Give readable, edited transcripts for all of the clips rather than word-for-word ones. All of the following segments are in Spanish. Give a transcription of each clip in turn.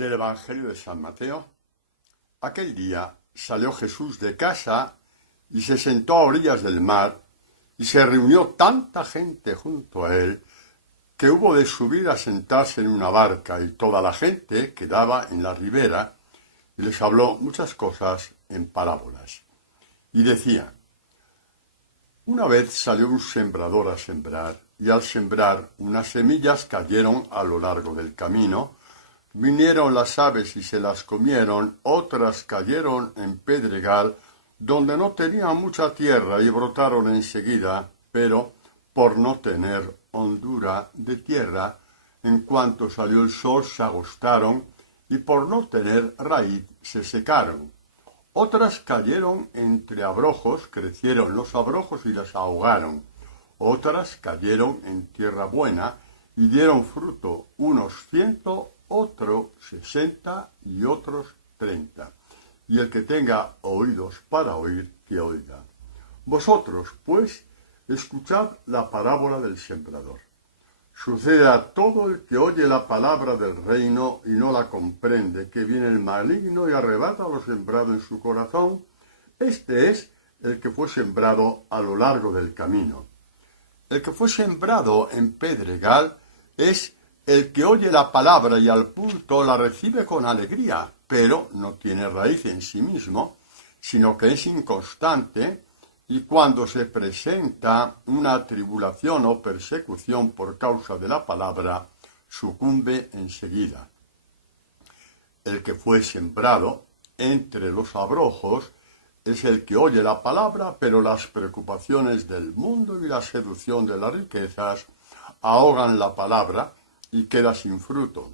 Del Evangelio de San Mateo. Aquel día salió Jesús de casa y se sentó a orillas del mar, y se reunió tanta gente junto a él que hubo de subir a sentarse en una barca, y toda la gente quedaba en la ribera, y les habló muchas cosas en parábolas. Y decía: una vez salió un sembrador a sembrar, y al sembrar unas semillas cayeron a lo largo del camino. Vinieron las aves y se las comieron, otras cayeron en pedregal, donde no tenían mucha tierra, y brotaron enseguida, pero por no tener hondura de tierra, en cuanto salió el sol se agostaron, y por no tener raíz se secaron. Otras cayeron entre abrojos, crecieron los abrojos y las ahogaron. Otras cayeron en tierra buena, y dieron fruto, unos 100, otros 60 y otros 30. Y el que tenga oídos para oír, que oiga. Vosotros, pues, escuchad la parábola del sembrador. Sucede a todo el que oye la palabra del reino y no la comprende, que viene el maligno y arrebata lo sembrado en su corazón. Este es el que fue sembrado a lo largo del camino. El que fue sembrado en pedregal es el que oye la palabra y al punto la recibe con alegría, pero no tiene raíz en sí mismo, sino que es inconstante, y cuando se presenta una tribulación o persecución por causa de la palabra, sucumbe enseguida. El que fue sembrado entre los abrojos es el que oye la palabra, pero las preocupaciones del mundo y la seducción de las riquezas ahogan la palabra y queda sin fruto.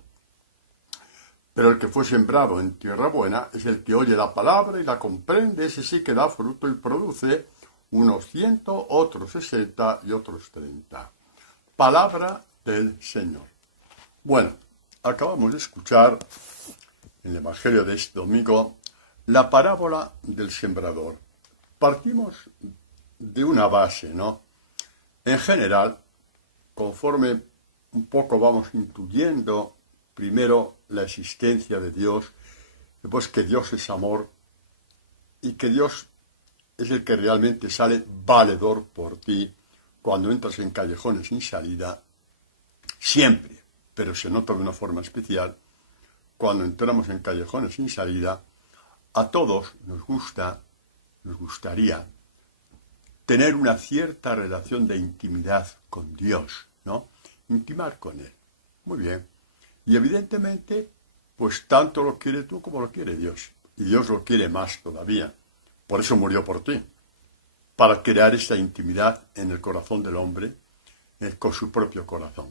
Pero el que fue sembrado en tierra buena es el que oye la palabra y la comprende, ese sí que da fruto y produce unos 100, otros 60 y otros 30. Palabra del Señor. Bueno, acabamos de escuchar en el Evangelio de este domingo la parábola del sembrador. Partimos de una base, ¿no? En general, conforme un poco vamos intuyendo primero la existencia de Dios, después que Dios es amor y que Dios es el que realmente sale valedor por ti cuando entras en callejones sin salida, siempre, pero se nota de una forma especial, cuando entramos en callejones sin salida, a todos nos gustaría tener una cierta relación de intimidad con Dios, ¿no? Intimar con Él. Muy bien. Y evidentemente, pues tanto lo quiere tú como lo quiere Dios. Y Dios lo quiere más todavía. Por eso murió por ti. Para crear esta intimidad en el corazón del hombre, con su propio corazón.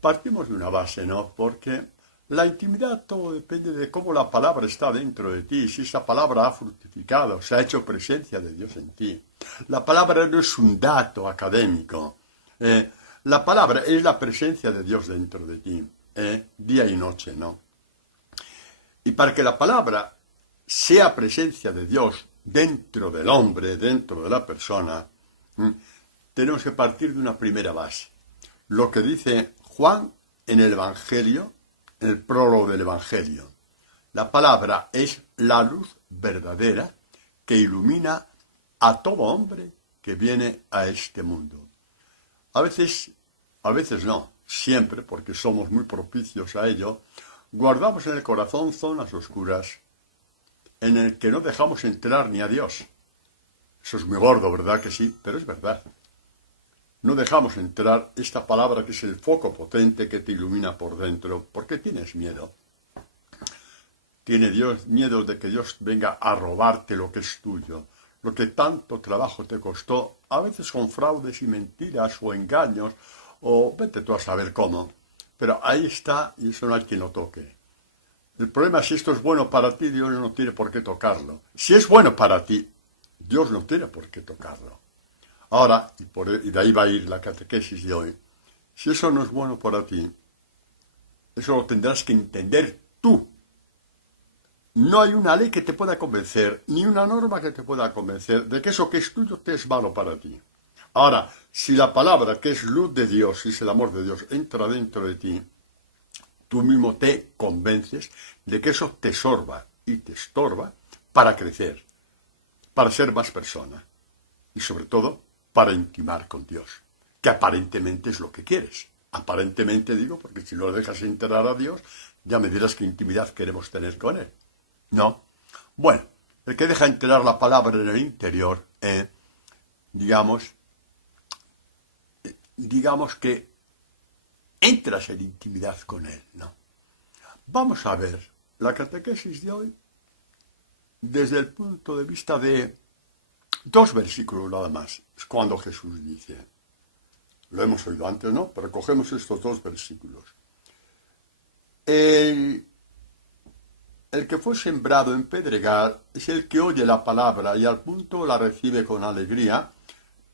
Partimos de una base, ¿no? Porque la intimidad todo depende de cómo la palabra está dentro de ti, si esa palabra ha fructificado, se ha hecho presencia de Dios en ti. La palabra no es un dato académico. La palabra es la presencia de Dios dentro de ti, día y noche, ¿no? Y para que la palabra sea presencia de Dios dentro del hombre, dentro de la persona, tenemos que partir de una primera base. Lo que dice Juan en el Evangelio, en el prólogo del Evangelio. La palabra es la luz verdadera que ilumina a todo hombre que viene a este mundo. A veces no, siempre, porque somos muy propicios a ello, guardamos en el corazón zonas oscuras en el que no dejamos entrar ni a Dios. Eso es muy gordo, ¿verdad que sí? Pero es verdad. No dejamos entrar esta palabra que es el foco potente que te ilumina por dentro, porque tienes miedo. Tiene Dios miedo de que Dios venga a robarte lo que es tuyo, lo que tanto trabajo te costó, a veces con fraudes y mentiras o engaños, o vete tú a saber cómo. Pero ahí está y eso no hay quien lo toque. El problema es si esto es bueno para ti, Dios no tiene por qué tocarlo. Si es bueno para ti, Dios no tiene por qué tocarlo. Ahora, y de ahí va a ir la catequesis de hoy, si eso no es bueno para ti, eso lo tendrás que entender tú. No hay una ley que te pueda convencer, ni una norma que te pueda convencer de que eso que es tuyo te es malo para ti. Ahora, si la palabra que es luz de Dios, si es el amor de Dios, entra dentro de ti, tú mismo te convences de que eso te sorba y te estorba para crecer, para ser más persona y sobre todo para intimar con Dios, que aparentemente es lo que quieres. Aparentemente digo, porque si no lo dejas enterar a Dios, ya me dirás qué intimidad queremos tener con Él. ¿No? Bueno, el que deja enterar la palabra en el interior, digamos que entras en intimidad con Él, ¿no? Vamos a ver la catequesis de hoy desde el punto de vista de 2 versículos nada más. Es cuando Jesús dice, lo hemos oído antes, ¿no? Pero cogemos estos 2 versículos. El que fue sembrado en pedregal es el que oye la palabra y al punto la recibe con alegría,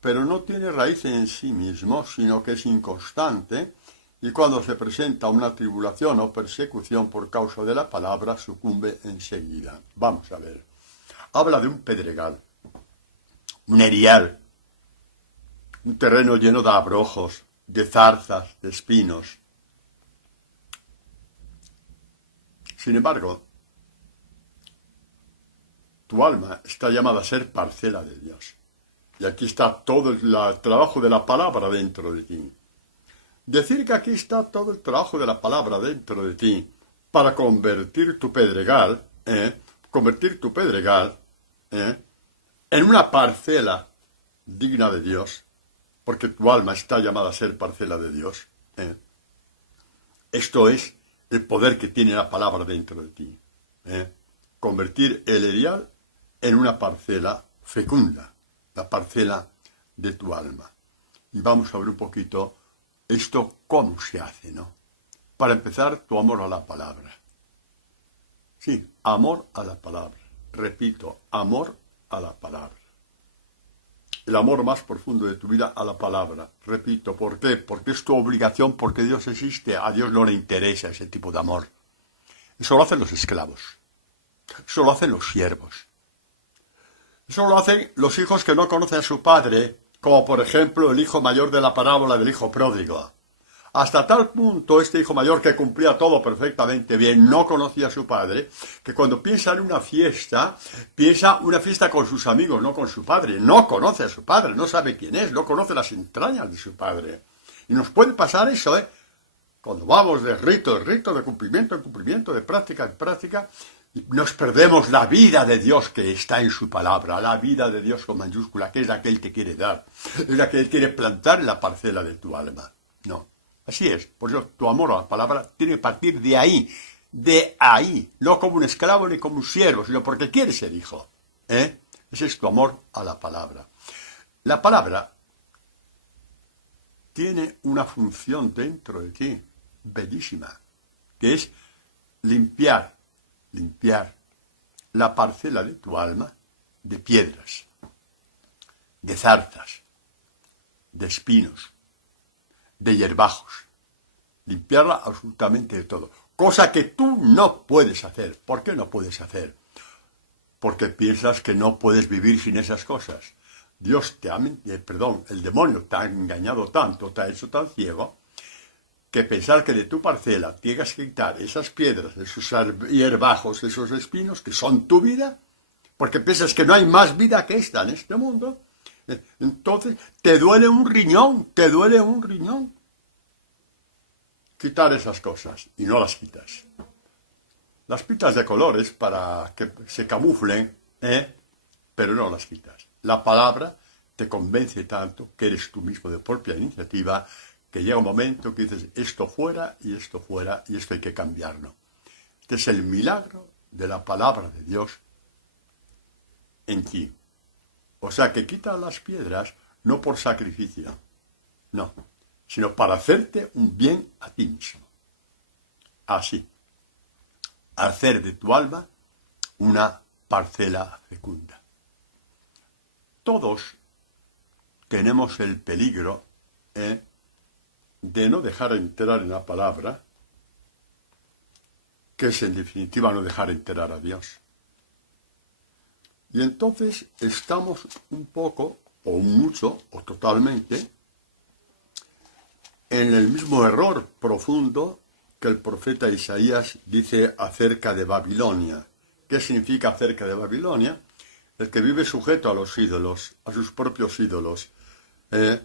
pero no tiene raíz en sí mismo, sino que es inconstante, y cuando se presenta una tribulación o persecución por causa de la palabra, sucumbe enseguida. Vamos a ver. Habla de un pedregal, un erial, un terreno lleno de abrojos, de zarzas, de espinos. Sin embargo, tu alma está llamada a ser parcela de Dios. Y aquí está todo el trabajo de la palabra dentro de ti. Decir que aquí está todo el trabajo de la palabra dentro de ti para convertir tu pedregal, en una parcela digna de Dios, porque tu alma está llamada a ser parcela de Dios. Esto es el poder que tiene la palabra dentro de ti. Convertir el erial en una parcela fecunda, la parcela de tu alma. Y vamos a ver un poquito esto cómo se hace, ¿no? Para empezar, tu amor a la palabra. Sí, amor a la palabra. Repito, amor a la palabra. El amor más profundo de tu vida a la palabra. Repito, ¿por qué? Porque es tu obligación, porque Dios existe. A Dios no le interesa ese tipo de amor. Eso lo hacen los esclavos. Eso lo hacen los siervos. Eso lo hacen los hijos que no conocen a su padre, como por ejemplo el hijo mayor de la parábola del hijo pródigo. Hasta tal punto este hijo mayor, que cumplía todo perfectamente bien, no conocía a su padre, que cuando piensa en una fiesta con sus amigos, no con su padre. No conoce a su padre, no sabe quién es, no conoce las entrañas de su padre. Y nos puede pasar eso, cuando vamos de rito en rito, de cumplimiento en cumplimiento, de práctica en práctica, nos perdemos la vida de Dios que está en su palabra, la vida de Dios con mayúscula, que es la que Él te quiere dar, es la que Él quiere plantar en la parcela de tu alma. No, así es. Por eso tu amor a la palabra tiene que partir de ahí, no como un esclavo ni como un siervo, sino porque quieres ser hijo. Ese es tu amor a la palabra. La palabra tiene una función dentro de ti, bellísima, que es limpiar la parcela de tu alma de piedras, de zarzas, de espinos, de hierbajos. Limpiarla absolutamente de todo. Cosa que tú no puedes hacer. ¿Por qué no puedes hacer? Porque piensas que no puedes vivir sin esas cosas. El demonio te ha engañado tanto, te ha hecho tan ciego, que pensar que de tu parcela tienes que quitar esas piedras, esos hierbajos, esos espinos, que son tu vida, porque piensas que no hay más vida que esta en este mundo, entonces te duele un riñón. Quitar esas cosas, y no las quitas. Las pintas de colores para que se camuflen, pero no las quitas. La palabra te convence tanto que eres tú mismo de propia iniciativa, que llega un momento que dices, esto fuera, y esto hay que cambiarlo. Este es el milagro de la palabra de Dios en ti. O sea, que quita las piedras no por sacrificio, no, sino para hacerte un bien a ti mismo. Así, hacer de tu alma una parcela fecunda. Todos tenemos el peligro de no dejar entrar en la palabra, que es en definitiva no dejar entrar a Dios. Y entonces estamos un poco, o mucho, o totalmente, en el mismo error profundo que el profeta Isaías dice acerca de Babilonia. ¿Qué significa acerca de Babilonia? El que vive sujeto a los ídolos, a sus propios ídolos. Le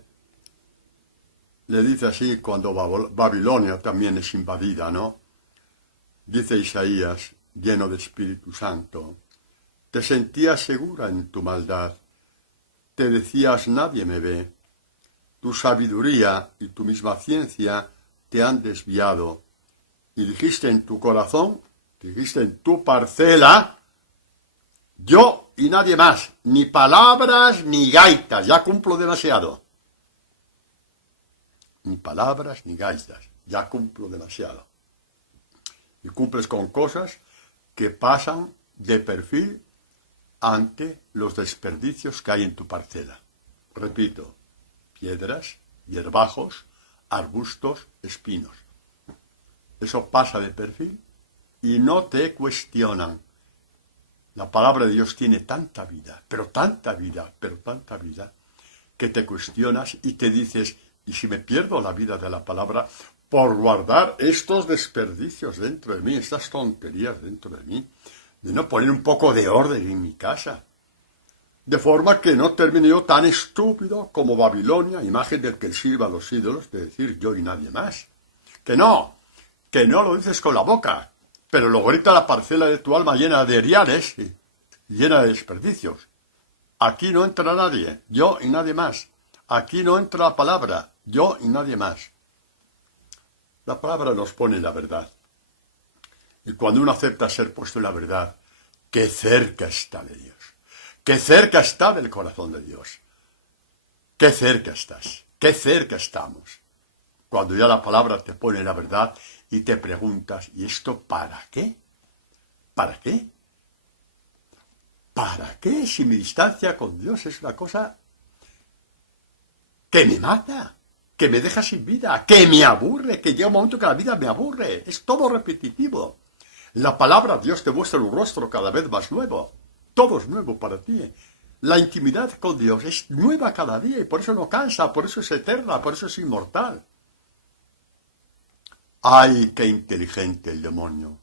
dice así cuando Babilonia también es invadida, ¿no? Dice Isaías, lleno de Espíritu Santo, te sentías segura en tu maldad, te decías nadie me ve, tu sabiduría y tu misma ciencia te han desviado, y dijiste en tu corazón, dijiste en tu parcela, yo y nadie más, ni palabras ni gaitas, ya cumplo demasiado. Ni palabras ni gaitas, ya cumplo demasiado. Y cumples con cosas que pasan de perfil ante los desperdicios que hay en tu parcela. Repito, piedras, hierbajos, arbustos, espinos. Eso pasa de perfil y no te cuestionan. La palabra de Dios tiene tanta vida, pero tanta vida, que te cuestionas y te dices, ¿y si me pierdo la vida de la palabra por guardar estos desperdicios dentro de mí, estas tonterías dentro de mí, de no poner un poco de orden en mi casa? De forma que no termine yo tan estúpido como Babilonia, imagen del que sirva a los ídolos, de decir yo y nadie más. Que no lo dices con la boca, pero luego grita la parcela de tu alma llena de eriales y llena de desperdicios. Aquí no entra nadie, yo y nadie más. Aquí no entra la palabra, yo y nadie más. La palabra nos pone en la verdad. Y cuando uno acepta ser puesto en la verdad, qué cerca está de Dios. Qué cerca está del corazón de Dios. Qué cerca estás. Qué cerca estamos. Cuando ya la palabra te pone en la verdad y te preguntas, ¿y esto para qué? ¿Para qué? ¿Para qué si mi distancia con Dios es una cosa que me mata, que me deja sin vida, que me aburre, que llega un momento que la vida me aburre? Es todo repetitivo. La palabra Dios te muestra un rostro cada vez más nuevo. Todo es nuevo para ti. La intimidad con Dios es nueva cada día y por eso no cansa, por eso es eterna, por eso es inmortal. ¡Ay, qué inteligente el demonio!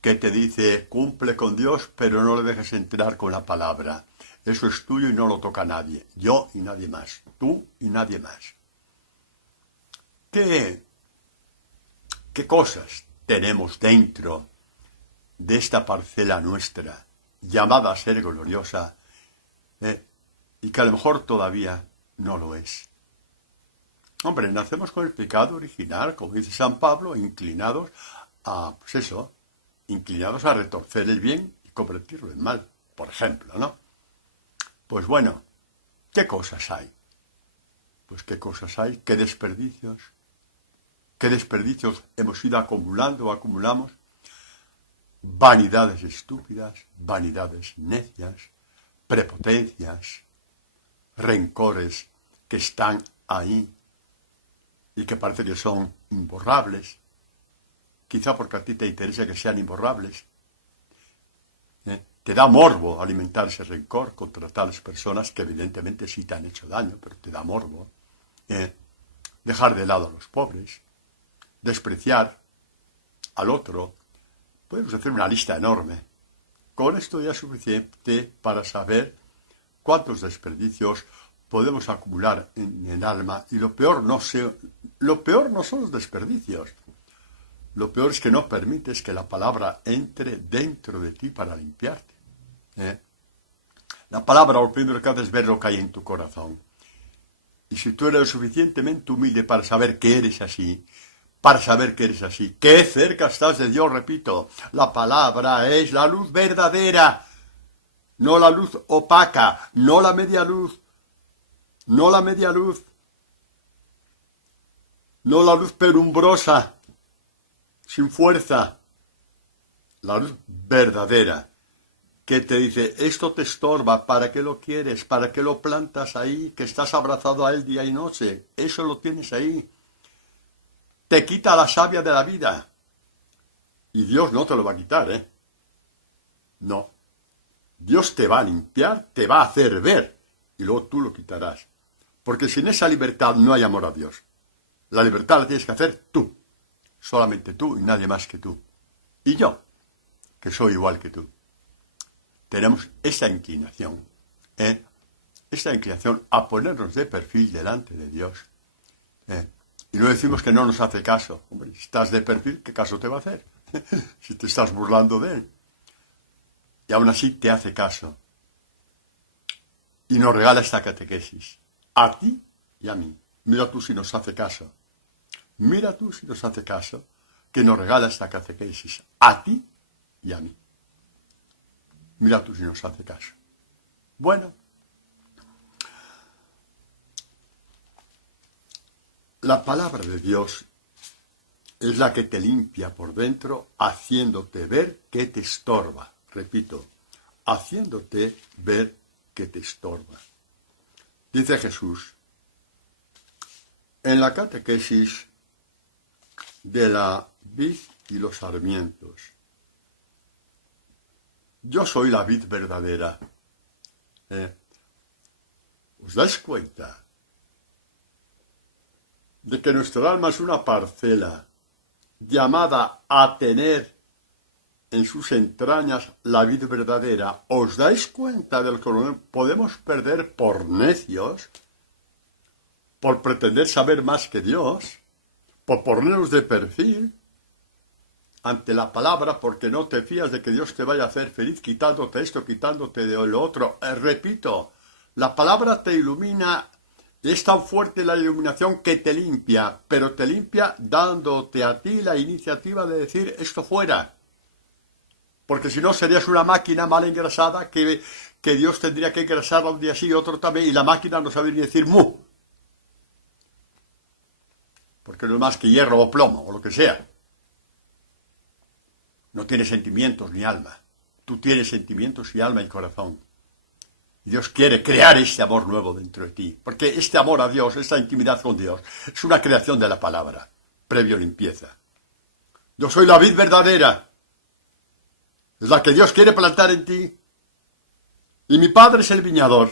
Que te dice, cumple con Dios, pero no le dejes entrar con la palabra. Eso es tuyo y no lo toca nadie. Yo y nadie más. Tú y nadie más. ¿Qué cosas tenemos dentro de esta parcela nuestra, llamada a ser gloriosa, y que a lo mejor todavía no lo es? Hombre, nacemos con el pecado original, como dice San Pablo, inclinados a retorcer el bien y convertirlo en mal, por ejemplo, ¿no? Pues bueno, ¿qué cosas hay? Pues qué cosas hay, qué desperdicios hemos ido acumulando o acumulamos. Vanidades estúpidas, vanidades necias, prepotencias, rencores que están ahí y que parece que son imborrables, quizá porque a ti te interesa que sean imborrables. Te da morbo alimentar ese rencor contra tales personas que evidentemente sí te han hecho daño, pero te da morbo. Dejar de lado a los pobres, despreciar al otro. Podemos hacer una lista enorme. Con esto ya es suficiente para saber cuántos desperdicios podemos acumular en el alma. Y lo peor no son los desperdicios. Lo peor es que no permites que la palabra entre dentro de ti para limpiarte. La palabra lo primero que hace es ver lo que hay en tu corazón. Y si tú eres lo suficientemente humilde para saber que eres así, qué cerca estás de Dios, repito, la palabra es la luz verdadera, no la luz opaca, no la media luz, no la luz penumbrosa, sin fuerza, la luz verdadera, que te dice, esto te estorba, ¿para qué lo quieres? ¿Para qué lo plantas ahí? Que estás abrazado a él día y noche, eso lo tienes ahí. Te quita la savia de la vida. Y Dios no te lo va a quitar, No. Dios te va a limpiar, te va a hacer ver, y luego tú lo quitarás. Porque sin esa libertad no hay amor a Dios. La libertad la tienes que hacer tú. Solamente tú y nadie más que tú. Y yo, que soy igual que tú. Tenemos esa inclinación, esta inclinación a ponernos de perfil delante de Dios. Y no decimos que no nos hace caso. Hombre, si estás de perfil, ¿qué caso te va a hacer? Si te estás burlando de él. Y aún así te hace caso. Y nos regala esta catequesis. A ti y a mí. Mira tú si nos hace caso. Mira tú si nos hace caso, que nos regala esta catequesis. A ti y a mí. Mira tú si nos hace caso. Bueno. La palabra de Dios es la que te limpia por dentro, haciéndote ver que te estorba. Repito, haciéndote ver que te estorba. Dice Jesús, en la catequesis de la vid y los sarmientos, yo soy la vid verdadera. ¿Os dais cuenta de que nuestra alma es una parcela llamada a tener en sus entrañas la vid verdadera? ¿Os dais cuenta de lo que podemos perder por necios, por pretender saber más que Dios, por ponernos de perfil ante la palabra, porque no te fías de que Dios te vaya a hacer feliz quitándote esto, quitándote de lo otro? Repito, la palabra te ilumina. Es tan fuerte la iluminación que te limpia, pero te limpia dándote a ti la iniciativa de decir esto fuera. Porque si no serías una máquina mal engrasada que Dios tendría que engrasar un día sí y otro también, y la máquina no sabe ni decir mu. Porque no es más que hierro o plomo o lo que sea. No tiene sentimientos ni alma. Tú tienes sentimientos y alma y corazón. Y Dios quiere crear este amor nuevo dentro de ti. Porque este amor a Dios, esta intimidad con Dios, es una creación de la palabra, previo limpieza. Yo soy la vid verdadera. Es la que Dios quiere plantar en ti. Y mi Padre es el viñador.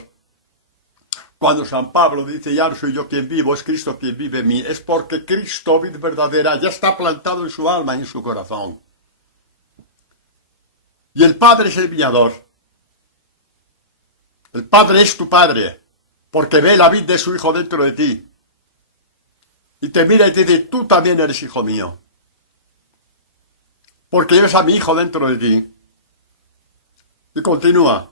Cuando San Pablo dice, ya no soy yo quien vivo, es Cristo quien vive en mí, es porque Cristo, vid verdadera, ya está plantado en su alma y en su corazón. Y el Padre es el viñador. El Padre es tu Padre, porque ve la vid de su Hijo dentro de ti. Y te mira y te dice, tú también eres hijo mío. Porque lleves a mi Hijo dentro de ti. Y continúa.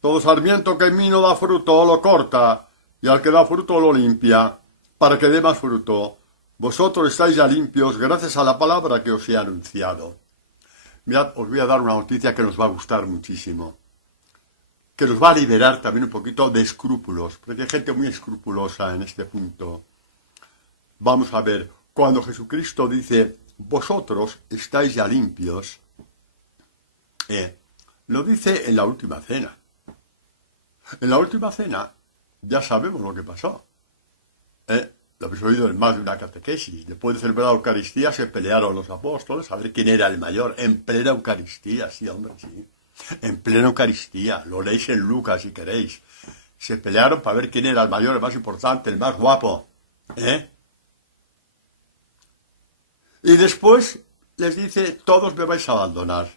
Todo sarmiento que en mí no da fruto lo corta, y al que da fruto lo limpia, para que dé más fruto. Vosotros estáis ya limpios gracias a la palabra que os he anunciado. Mirad, os voy a dar una noticia que nos va a gustar muchísimo. Que nos va a liberar también un poquito de escrúpulos, porque hay gente muy escrupulosa en este punto. Vamos a ver, cuando Jesucristo dice, vosotros estáis ya limpios, lo dice en la última cena. En la última cena ya sabemos lo que pasó. Lo habéis oído en más de una catequesis. Después de celebrar la Eucaristía se pelearon los apóstoles a ver quién era el mayor. En plena Eucaristía, sí, hombre, sí. En plena Eucaristía, lo leéis en Lucas si queréis. Se pelearon para ver quién era el mayor, el más importante, el más guapo. Y después les dice, todos me vais a abandonar.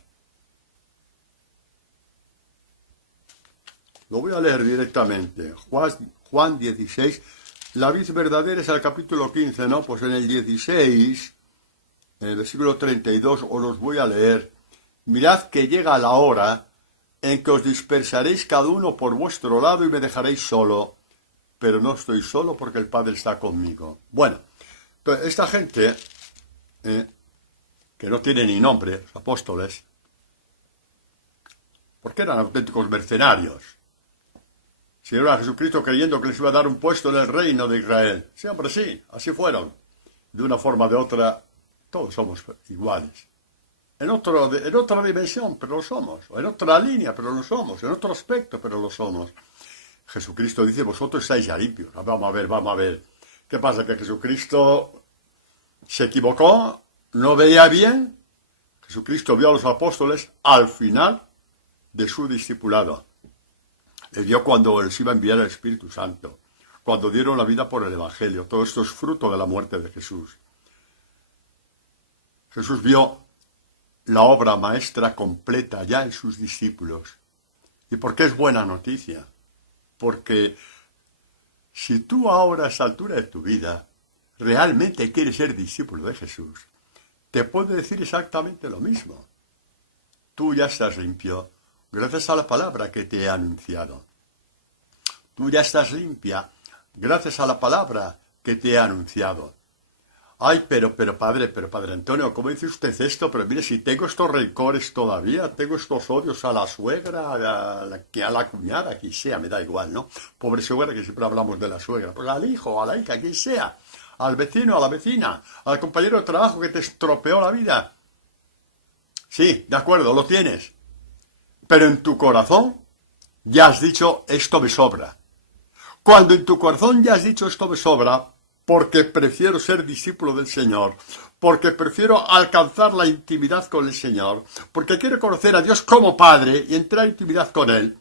Lo voy a leer directamente. Juan 16. La vid verdadera es el capítulo 15, ¿no? Pues en el 16, en el versículo 32, os los voy a leer. Mirad que llega la hora en que os dispersaréis cada uno por vuestro lado y me dejaréis solo. Pero no estoy solo porque el Padre está conmigo. Bueno, entonces esta gente, que no tiene ni nombre, los apóstoles, porque eran auténticos mercenarios. Siguieron a Jesucristo creyendo que les iba a dar un puesto en el reino de Israel. Siempre sí, así fueron. De una forma o de otra, todos somos iguales. En otra dimensión, pero lo somos. En otra línea, pero lo somos. En otro aspecto, pero lo somos. Jesucristo dice, vosotros estáis ya limpios. Vamos a ver. ¿Qué pasa? ¿Que Jesucristo se equivocó? ¿No veía bien? Jesucristo vio a los apóstoles al final de su discipulado. Le vio cuando les iba a enviar el Espíritu Santo. Cuando dieron la vida por el Evangelio. Todo esto es fruto de la muerte de Jesús. Jesús vio la obra maestra completa ya en sus discípulos. ¿Y por qué es buena noticia? Porque si tú ahora a esta altura de tu vida realmente quieres ser discípulo de Jesús, te puedo decir exactamente lo mismo. Tú ya estás limpio gracias a la palabra que te he anunciado. Tú ya estás limpia gracias a la palabra que te he anunciado. Ay, pero padre Antonio, ¿cómo dice usted esto? Pero mire, si tengo estos rencores todavía, tengo estos odios a la suegra, a la cuñada, a quien sea, me da igual, ¿no? Pobre suegra, que siempre hablamos de la suegra. Pues al hijo, a la hija, a quien sea. Al vecino, a la vecina, al compañero de trabajo que te estropeó la vida. Sí, de acuerdo, lo tienes. Pero en tu corazón ya has dicho, esto me sobra. Cuando en tu corazón ya has dicho, esto me sobra, porque prefiero ser discípulo del Señor, porque prefiero alcanzar la intimidad con el Señor, porque quiero conocer a Dios como Padre y entrar en intimidad con Él.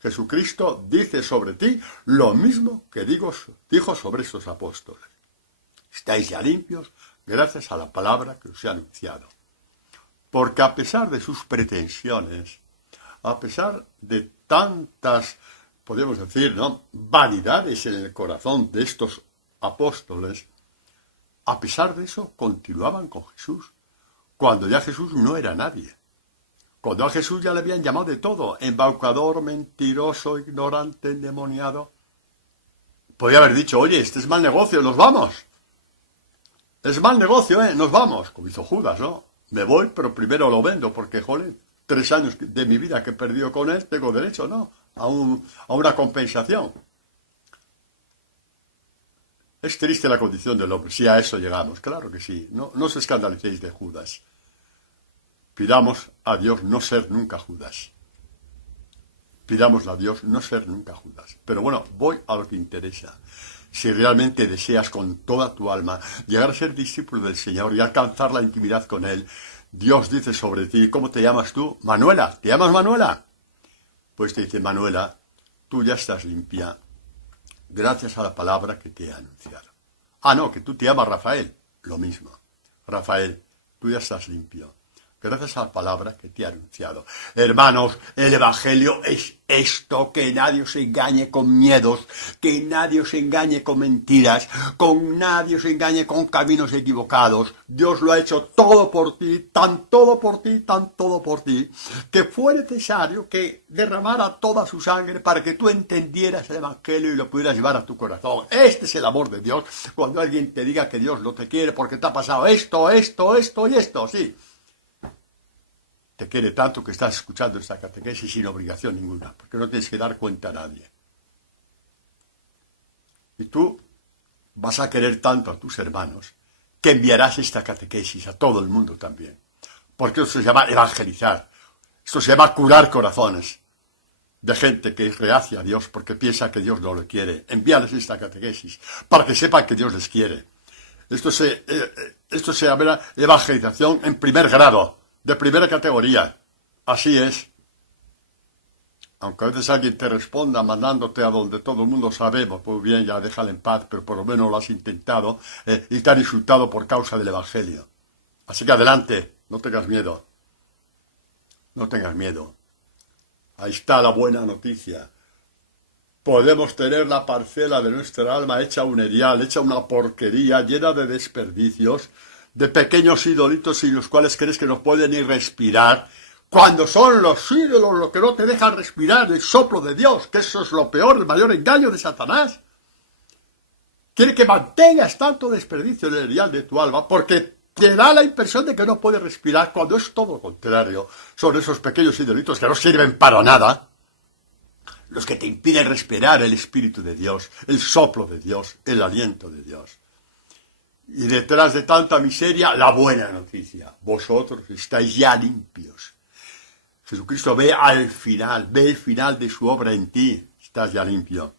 Jesucristo dice sobre ti lo mismo que dijo sobre esos apóstoles. Estáis ya limpios gracias a la palabra que os he anunciado. Porque a pesar de sus pretensiones, a pesar de tantas, podemos decir, ¿no?, vanidades en el corazón de estos apóstoles, a pesar de eso continuaban con Jesús, cuando ya Jesús no era nadie. Cuando a Jesús ya le habían llamado de todo, embaucador, mentiroso, ignorante, endemoniado. Podía haber dicho, oye, este es mal negocio, nos vamos. Es mal negocio, nos vamos, como hizo Judas, ¿no? Me voy, pero primero lo vendo, porque, joder, 3 años de mi vida que he perdido con él, tengo derecho, ¿no?, a una compensación. Es triste la condición del hombre, si a eso llegamos, claro que sí. No os escandalicéis de Judas. Pidamos a Dios no ser nunca Judas. Pidámosle a Dios no ser nunca Judas. Pero bueno, voy a lo que interesa. Si realmente deseas con toda tu alma llegar a ser discípulo del Señor y alcanzar la intimidad con Él, Dios dice sobre ti, ¿cómo te llamas tú? Manuela, ¿te llamas Manuela? Pues te dice, Manuela, tú ya estás limpia gracias a la palabra que te he anunciado. Ah, no, que tú te llamas Rafael. Lo mismo. Rafael, tú ya estás limpio gracias a la palabra que te he anunciado. Hermanos, el Evangelio es esto, que nadie os engañe con miedos, que nadie os engañe con mentiras, con nadie os engañe con caminos equivocados. Dios lo ha hecho todo por ti, tan todo por ti, tan todo por ti, que fue necesario que derramara toda su sangre para que tú entendieras el Evangelio y lo pudieras llevar a tu corazón. Este es el amor de Dios, cuando alguien te diga que Dios no te quiere porque te ha pasado esto y esto, sí. Te quiere tanto que estás escuchando esta catequesis sin obligación ninguna, porque no tienes que dar cuenta a nadie. Y tú vas a querer tanto a tus hermanos que enviarás esta catequesis a todo el mundo también. Porque eso se llama evangelizar. Esto se llama curar corazones de gente que es reacia a Dios porque piensa que Dios no lo quiere. Envíales esta catequesis para que sepan que Dios les quiere. Esto se llama evangelización en primer grado, de primera categoría. Así es. Aunque a veces alguien te responda mandándote a donde todo el mundo sabemos, pues bien, ya déjale en paz, pero por lo menos lo has intentado y te han insultado por causa del Evangelio. Así que adelante, no tengas miedo. No tengas miedo. Ahí está la buena noticia. Podemos tener la parcela de nuestra alma hecha un erial, hecha una porquería, llena de desperdicios, de pequeños idolitos sin los cuales crees que no pueden ni respirar, cuando son los ídolos los que no te dejan respirar, el soplo de Dios, que eso es lo peor, el mayor engaño de Satanás. Quiere que mantengas tanto desperdicio en el erial de tu alma, porque te da la impresión de que no puedes respirar, cuando es todo lo contrario. Son esos pequeños idolitos que no sirven para nada, los que te impiden respirar el Espíritu de Dios, el soplo de Dios, el aliento de Dios. Y detrás de tanta miseria, la buena noticia. Vosotros estáis ya limpios. Jesucristo ve el final de su obra en ti. Estás ya limpio.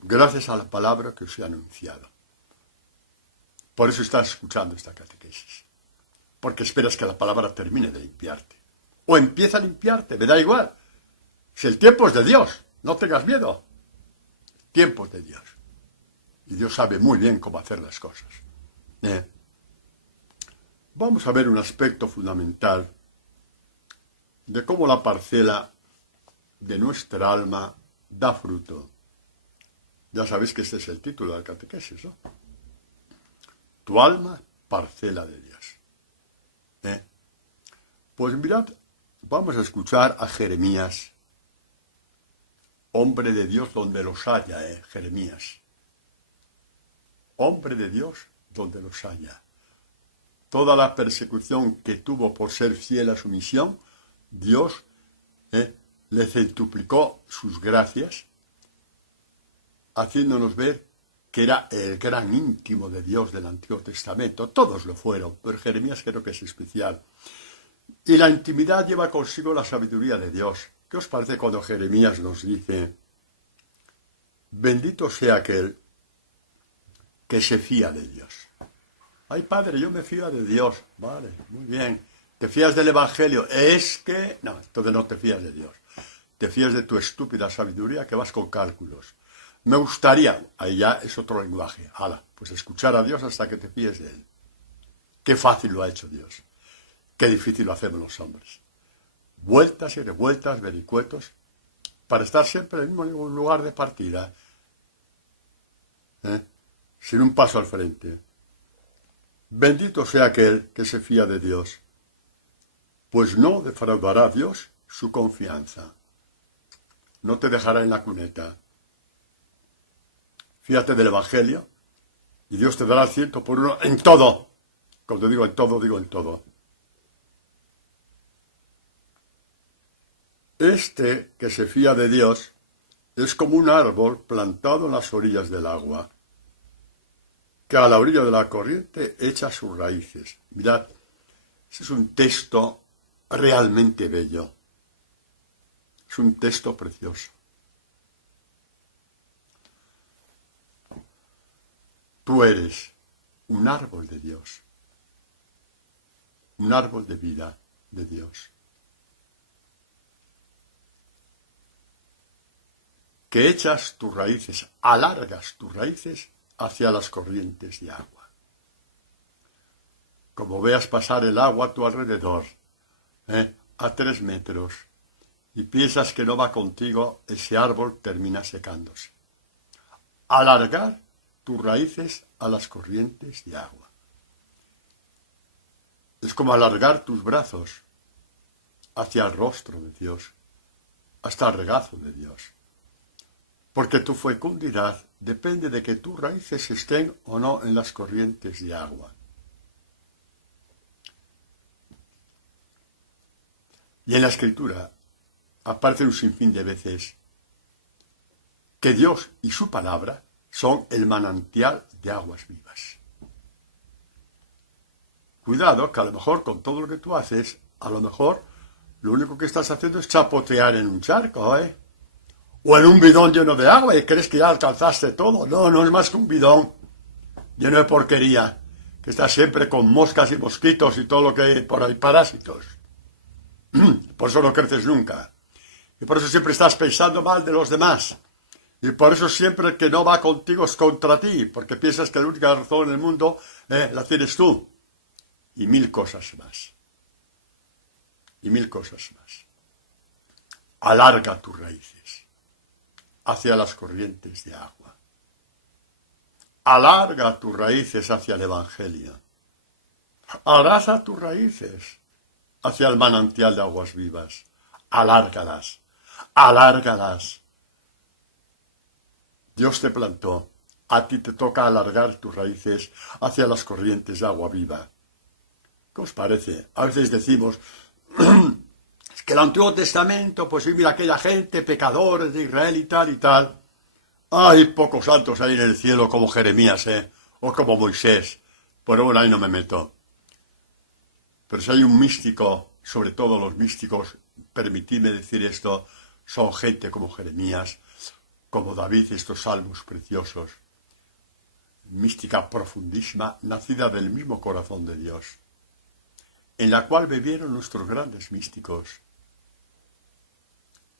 Gracias a la palabra que os he anunciado. Por eso estás escuchando esta catequesis. Porque esperas que la palabra termine de limpiarte. O empieza a limpiarte, me da igual. Si el tiempo es de Dios, no tengas miedo. El tiempo es de Dios. Y Dios sabe muy bien cómo hacer las cosas. vamos a ver un aspecto fundamental de cómo la parcela de nuestra alma da fruto. Ya sabéis que este es el título del catequesis, ¿no? Tu alma, parcela de Dios. Pues mirad, vamos a escuchar a Jeremías, hombre de Dios donde los haya, Jeremías. Hombre de Dios donde los haya. Toda la persecución que tuvo por ser fiel a su misión, Dios le centuplicó sus gracias, haciéndonos ver que era el gran íntimo de Dios del Antiguo Testamento. Todos lo fueron, pero Jeremías creo que es especial. Y la intimidad lleva consigo la sabiduría de Dios. ¿Qué os parece cuando Jeremías nos dice: bendito sea aquel que se fía de Dios? Ay, padre, yo me fío de Dios. Vale, muy bien. ¿Te fías del Evangelio? Es que... No, entonces no te fías de Dios. Te fías de tu estúpida sabiduría que vas con cálculos. Me gustaría... Ahí ya es otro lenguaje. Hala, pues escuchar a Dios hasta que te fíes de Él. Qué fácil lo ha hecho Dios. Qué difícil lo hacemos los hombres. Vueltas y revueltas, vericuetos, para estar siempre en el mismo lugar de partida. Sin un paso al frente. Bendito sea aquel que se fía de Dios, pues no defraudará a Dios su confianza. No te dejará en la cuneta. Fíjate del Evangelio y Dios te dará el 100 por 1 en todo. Cuando digo en todo, digo en todo. Este que se fía de Dios es como un árbol plantado en las orillas del agua, que a la orilla de la corriente echa sus raíces. Mirad, ese es un texto realmente bello. Es un texto precioso. Tú eres un árbol de Dios, un árbol de vida de Dios, que echas tus raíces, alargas tus raíces hacia las corrientes de agua. Como veas pasar el agua a tu alrededor, a 3 metros, y piensas que no va contigo, ese árbol termina secándose. Alargar tus raíces a las corrientes de agua. Es como alargar tus brazos hacia el rostro de Dios, hasta el regazo de Dios. Porque tu fecundidad depende de que tus raíces estén o no en las corrientes de agua. Y en la Escritura aparece un sinfín de veces que Dios y su palabra son el manantial de aguas vivas. Cuidado, que a lo mejor con todo lo que tú haces, a lo mejor lo único que estás haciendo es chapotear en un charco, o en un bidón lleno de agua y crees que ya alcanzaste todo. No, no es más que un bidón lleno de porquería, que está siempre con moscas y mosquitos y todo lo que hay por ahí, parásitos. Por eso no creces nunca. Y por eso siempre estás pensando mal de los demás. Y por eso siempre el que no va contigo es contra ti, porque piensas que la única razón en el mundo la tienes tú. Y 1000 cosas más. Y 1000 cosas más. Alarga tus raíces hacia las corrientes de agua. Alarga tus raíces hacia el Evangelio. Abraza tus raíces hacia el manantial de aguas vivas. Alárgalas. Alárgalas. Dios te plantó. A ti te toca alargar tus raíces hacia las corrientes de agua viva. ¿Qué os parece? A veces decimos... Es que el Antiguo Testamento, pues sí, mira aquella gente, pecadores de Israel y tal y tal. Hay pocos santos ahí en el cielo como Jeremías, o como Moisés. Pero bueno, ahí no me meto. Pero si hay un místico, sobre todo los místicos, permitidme decir esto, son gente como Jeremías, como David, estos salmos preciosos. Mística profundísima, nacida del mismo corazón de Dios, en la cual bebieron nuestros grandes místicos.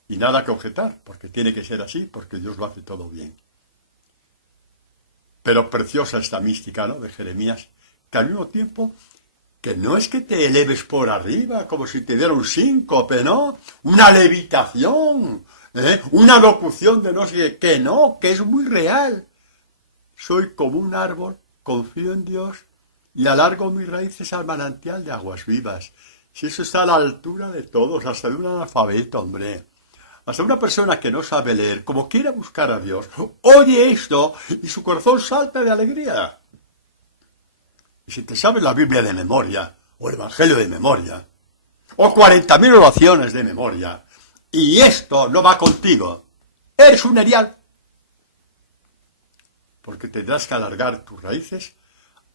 Y nada que objetar, porque tiene que ser así, porque Dios lo hace todo bien. Pero preciosa esta mística, ¿no?, de Jeremías, que al mismo tiempo que no es que te eleves por arriba como si te diera un síncope, ¿no? Una levitación, una locución de no sé qué, no, que es muy real. Soy como un árbol, confío en Dios y alargo mis raíces al manantial de aguas vivas. Si eso está a la altura de todos, hasta de un analfabeto, hombre. Hasta una persona que no sabe leer, como quiera buscar a Dios, oye esto y su corazón salta de alegría. Y si te sabes la Biblia de memoria, o el Evangelio de memoria, o 40.000 oraciones de memoria, y esto no va contigo, eres un erial. Porque tendrás que alargar tus raíces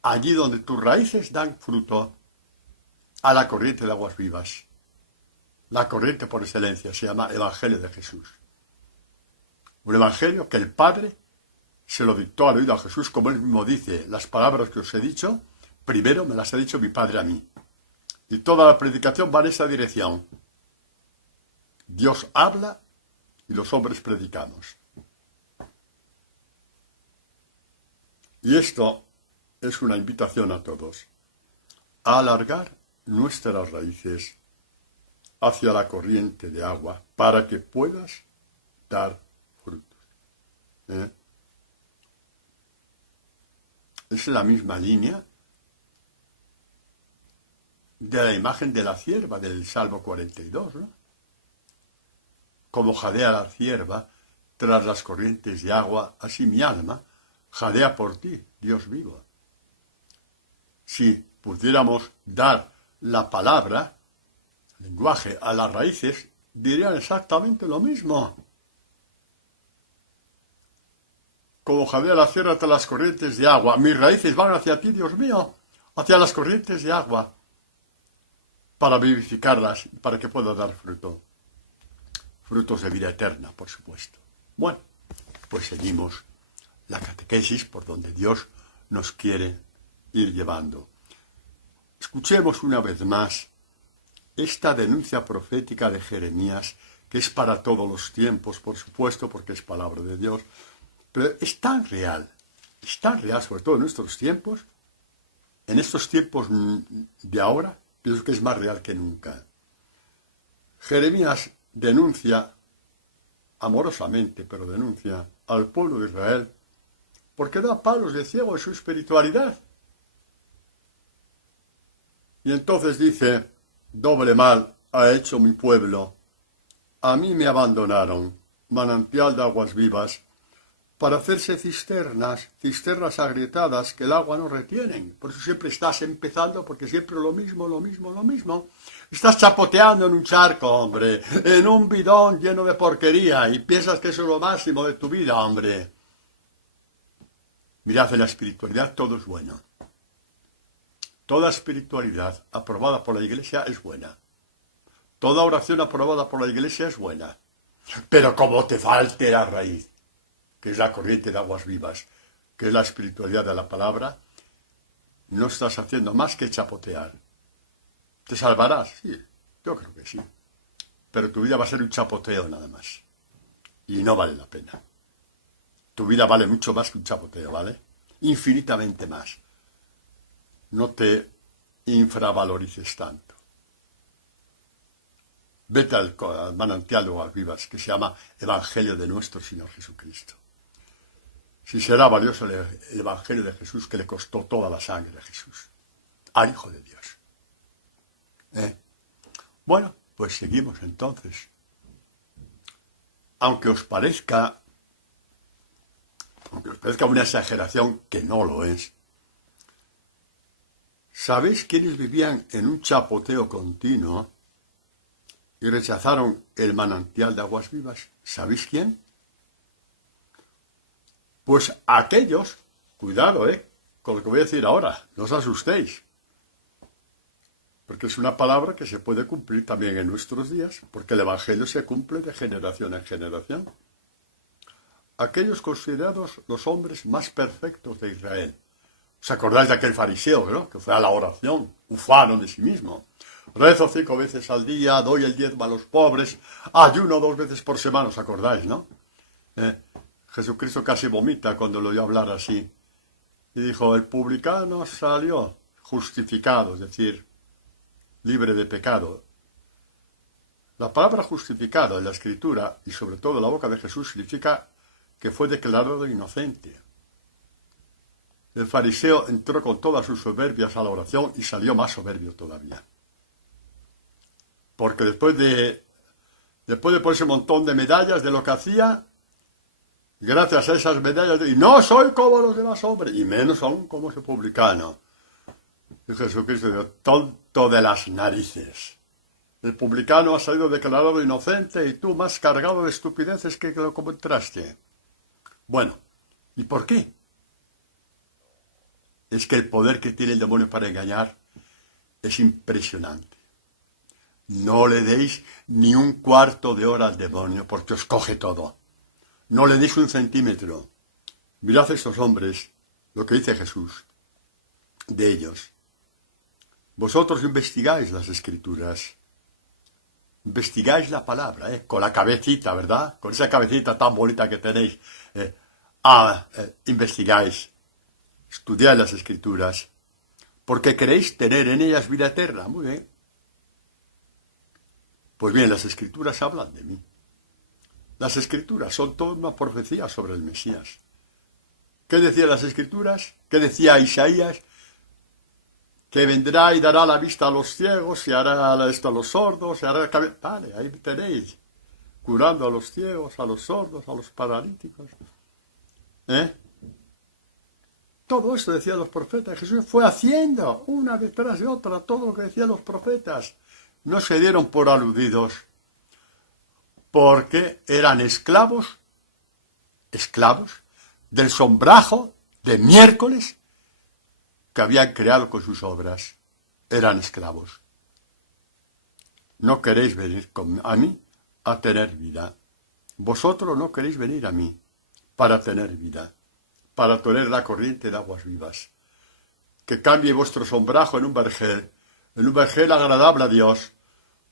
allí donde tus raíces dan fruto, a la corriente de aguas vivas. La corriente por excelencia se llama Evangelio de Jesús. Un evangelio que el Padre se lo dictó al oído a Jesús, como él mismo dice, las palabras que os he dicho, primero me las ha dicho mi Padre a mí. Y toda la predicación va en esa dirección. Dios habla y los hombres predicamos. Y esto es una invitación a todos a alargar nuestras raíces hacia la corriente de agua para que puedas dar frutos. Es la misma línea de la imagen de la cierva del Salmo 42, ¿no? Como jadea la cierva tras las corrientes de agua, así mi alma jadea por ti, Dios vivo. Si pudiéramos dar la palabra, lenguaje, a las raíces, dirían exactamente lo mismo. Como jadea la cierva tras las corrientes de agua, mis raíces van hacia ti, Dios mío, hacia las corrientes de agua, para vivificarlas, para que pueda dar fruto. Frutos de vida eterna, por supuesto. Bueno, pues seguimos la catequesis por donde Dios nos quiere ir llevando. Escuchemos una vez más esta denuncia profética de Jeremías, que es para todos los tiempos, por supuesto, porque es palabra de Dios, pero es tan real, sobre todo en nuestros tiempos, en estos tiempos de ahora, pienso que es más real que nunca. Jeremías denuncia, amorosamente, pero denuncia al pueblo de Israel, porque da palos de ciego en su espiritualidad. Y entonces dice, doble mal ha hecho mi pueblo, a mí me abandonaron, manantial de aguas vivas, para hacerse cisternas agrietadas que el agua no retienen. Por eso siempre estás empezando, porque siempre lo mismo. Estás chapoteando en un charco, hombre, en un bidón lleno de porquería, y piensas que eso es lo máximo de tu vida, hombre. Mirad, en la espiritualidad todo es bueno. Toda espiritualidad aprobada por la Iglesia es buena. Toda oración aprobada por la Iglesia es buena. Pero como te falte la raíz, que es la corriente de aguas vivas, que es la espiritualidad de la palabra, no estás haciendo más que chapotear. ¿Te salvarás? Sí, yo creo que sí. Pero tu vida va a ser un chapoteo nada más. Y no vale la pena. Tu vida vale mucho más que un chapoteo, ¿vale? Infinitamente más. No te infravalorices tanto. Vete al manantial de aguas vivas, que se llama Evangelio de nuestro Señor Jesucristo. Si será valioso el Evangelio de Jesús, que le costó toda la sangre de Jesús, al Hijo de Dios. Bueno, pues seguimos entonces. Aunque os parezca una exageración, que no lo es, ¿sabéis quiénes vivían en un chapoteo continuo y rechazaron el manantial de aguas vivas? ¿Sabéis quién? Pues aquellos, cuidado, con lo que voy a decir ahora, no os asustéis, porque es una palabra que se puede cumplir también en nuestros días, porque el Evangelio se cumple de generación en generación. Aquellos considerados los hombres más perfectos de Israel. ¿Os acordáis de aquel fariseo, ¿no?, que fue a la oración, ufano de sí mismo? Rezo 5 veces al día, doy el diezmo a los pobres, ayuno 2 veces por semana, ¿os acordáis, no? Jesucristo casi vomita cuando lo oyó hablar así. Y dijo, el publicano salió, justificado, es decir, libre de pecado. La palabra justificado en la Escritura, y sobre todo en la boca de Jesús, significa que fue declarado inocente. El fariseo entró con todas sus soberbias a la oración y salió más soberbio todavía. Porque después de ponerse un montón de medallas de lo que hacía, gracias a esas medallas, y no soy como los demás hombres, y menos aún como ese publicano. Y Jesucristo dijo, tonto de las narices. El publicano ha salido declarado inocente y tú más cargado de estupideces que lo encontraste. Bueno, ¿y por qué? Es que el poder que tiene el demonio para engañar es impresionante. No le deis ni un cuarto de hora al demonio porque os coge todo. No le deis un centímetro. Mirad a estos hombres, lo que dice Jesús de ellos. Vosotros investigáis las Escrituras. Investigáis la palabra, con la cabecita, ¿verdad? Con esa cabecita tan bonita que tenéis. Investigáis. Estudiad las Escrituras. Porque queréis tener en ellas vida eterna. Muy bien. Pues bien, las Escrituras hablan de mí. Las Escrituras son toda una profecía sobre el Mesías. ¿Qué decían las Escrituras? ¿Qué decía Isaías? Que vendrá y dará la vista a los ciegos, y hará esto a los sordos, y hará... Vale, ahí tenéis. Curando a los ciegos, a los sordos, a los paralíticos. Todo esto decían los profetas. Jesús fue haciendo una detrás de otra todo lo que decían los profetas. No se dieron por aludidos, porque eran esclavos del sombrajo de miércoles que habían creado con sus obras. Eran esclavos. No queréis venir a mí a tener vida. Vosotros no queréis venir a mí para tener vida, para tener la corriente de aguas vivas. Que cambie vuestro sombrajo en un vergel agradable a Dios,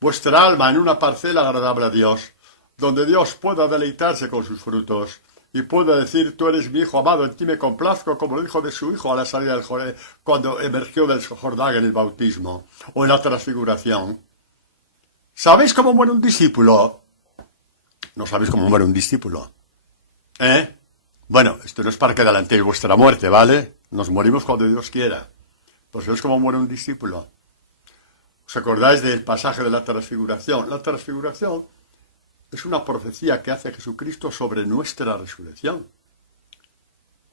vuestra alma en una parcela agradable a Dios, donde Dios pueda deleitarse con sus frutos y pueda decir, tú eres mi hijo amado, en ti me complazco, como lo dijo de su hijo a la salida del Jordán, cuando emergió del Jordán en el bautismo o en la transfiguración. ¿Sabéis cómo muere un discípulo? No sabéis cómo muere un discípulo. Bueno, esto no es para que adelantéis vuestra muerte, ¿vale? Nos morimos cuando Dios quiera. Pues ¿sabéis cómo muere un discípulo? ¿Os acordáis del pasaje de la transfiguración? La transfiguración es una profecía que hace Jesucristo sobre nuestra resurrección.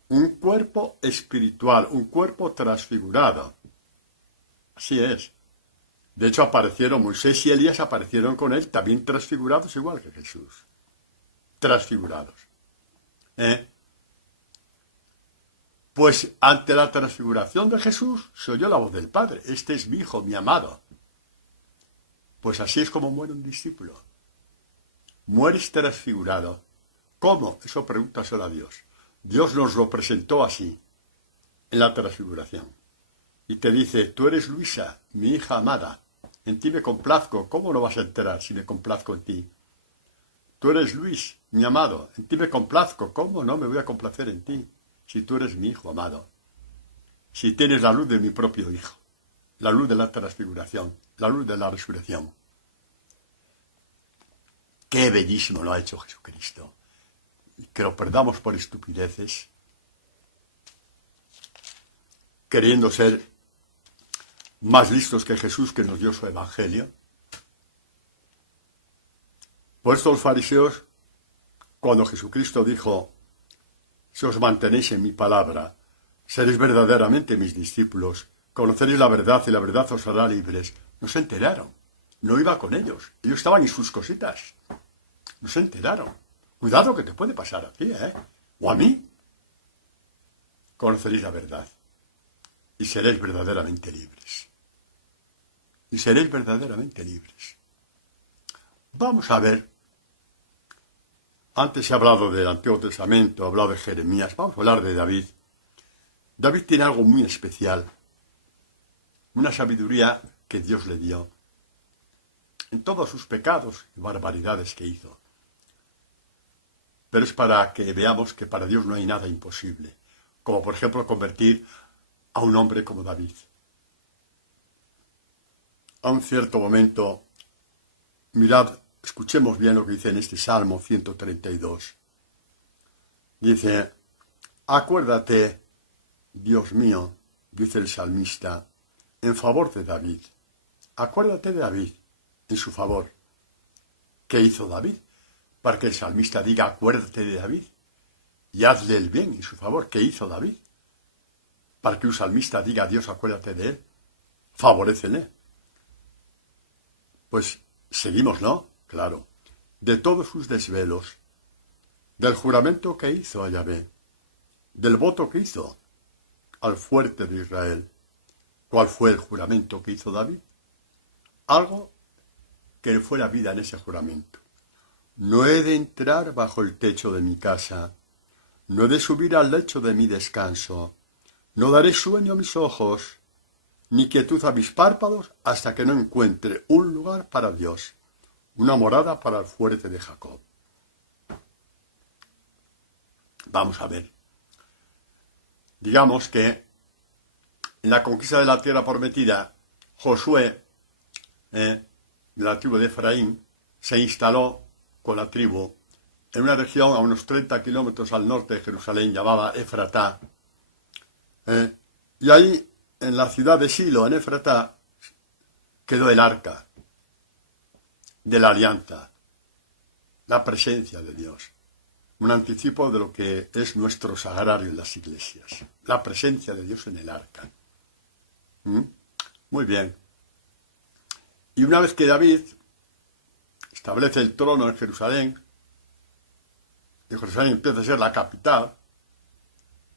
Un cuerpo espiritual, un cuerpo transfigurado. Así es. De hecho, aparecieron Moisés y Elías, aparecieron con él, también transfigurados igual que Jesús. Transfigurados. Pues ante la transfiguración de Jesús se oyó la voz del Padre. Este es mi Hijo, mi amado. Pues así es como muere un discípulo. Mueres transfigurado. ¿Cómo? Eso pregúntaselo a Dios. Dios nos lo presentó así, en la transfiguración. Y te dice, tú eres Luisa, mi hija amada. En ti me complazco. ¿Cómo no vas a enterar si me complazco en ti? Tú eres Luis, mi amado. En ti me complazco. ¿Cómo no me voy a complacer en ti si tú eres mi hijo amado? Si tienes la luz de mi propio hijo. La luz de la transfiguración. La luz de la resurrección. Qué bellísimo lo ha hecho Jesucristo. Que lo perdamos por estupideces, queriendo ser más listos que Jesús, que nos dio su evangelio. Por esto los fariseos, cuando Jesucristo dijo, si os mantenéis en mi palabra, seréis verdaderamente mis discípulos, conoceréis la verdad y la verdad os hará libres, no se enteraron. No iba con ellos. Ellos estaban en sus cositas. No se enteraron. Cuidado que te puede pasar a ti, o a mí. Conoceréis la verdad y seréis verdaderamente libres. Y seréis verdaderamente libres. Vamos a ver. Antes he hablado del Antiguo Testamento, he hablado de Jeremías. Vamos a hablar de David. David tiene algo muy especial. Una sabiduría que Dios le dio en todos sus pecados y barbaridades que hizo. Pero es para que veamos que para Dios no hay nada imposible. Como por ejemplo convertir a un hombre como David. a un cierto momento, mirad, escuchemos bien lo que dice en este Salmo 132. Dice, acuérdate, Dios mío, dice el salmista, en favor de David. Acuérdate de David, en su favor. ¿Qué hizo David? Para que el salmista diga, acuérdate de David, y hazle el bien en su favor. ¿Qué hizo David? Para que un salmista diga, Dios, acuérdate de él, favorécele. Pues seguimos, ¿no? Claro. De todos sus desvelos, del juramento que hizo a Yahvé, del voto que hizo al fuerte de Israel. ¿Cuál fue el juramento que hizo David? Algo que le fue la vida en ese juramento. No he de entrar bajo el techo de mi casa, no he de subir al lecho de mi descanso, no daré sueño a mis ojos, ni quietud a mis párpados, hasta que no encuentre un lugar para Dios, una morada para el fuerte de Jacob. Vamos a ver. Digamos que en la conquista de la tierra prometida, Josué, de la tribu de Efraín, se instaló con la tribu en una región a unos 30 kilómetros al norte de Jerusalén, llamada Efratá. Y ahí, en la ciudad de Silo, en Efratá, quedó el arca de la alianza, la presencia de Dios. Un anticipo de lo que es nuestro sagrario en las iglesias. La presencia de Dios en el arca. Muy bien. Y una vez que David establece el trono en Jerusalén, y Jerusalén empieza a ser la capital,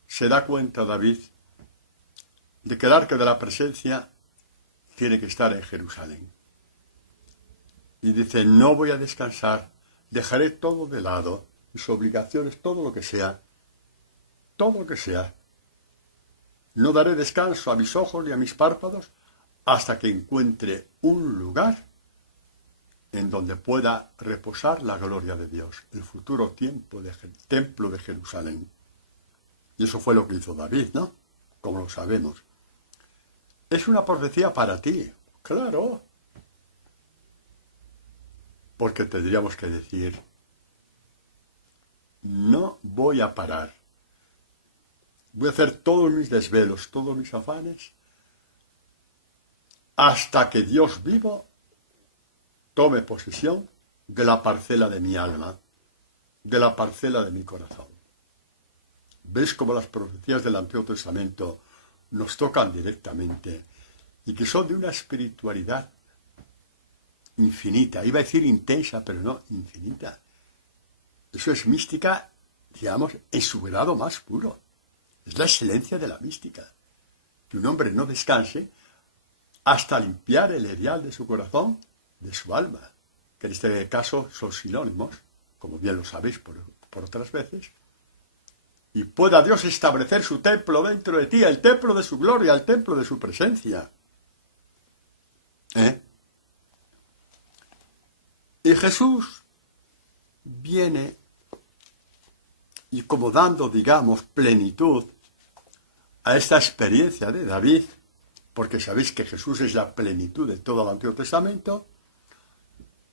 se da cuenta David de que el arca de la presencia tiene que estar en Jerusalén. Y dice, no voy a descansar, dejaré todo de lado, mis obligaciones, todo lo que sea, no daré descanso a mis ojos ni a mis párpados hasta que encuentre un lugar en donde pueda reposar la gloria de Dios, el futuro templo de Jerusalén. Y eso fue lo que hizo David, ¿no? Como lo sabemos. Es una profecía para ti, claro. Porque tendríamos que decir, no voy a parar. Voy a hacer todos mis desvelos, todos mis afanes, hasta que Dios vivo tome posesión de la parcela de mi alma, de la parcela de mi corazón. ¿Ves cómo las profecías del Antiguo Testamento nos tocan directamente y que son de una espiritualidad infinita? Iba a decir intensa, pero no, infinita. Eso es mística, digamos, en su grado más puro. Es la excelencia de la mística. Que un hombre no descanse hasta limpiar el erial de su corazón, de su alma, que en este caso son sinónimos, como bien lo sabéis por otras veces, y pueda Dios establecer su templo dentro de ti, el templo de su gloria, el templo de su presencia. Y Jesús viene y como dando, digamos, plenitud a esta experiencia de David, porque sabéis que Jesús es la plenitud de todo el Antiguo Testamento,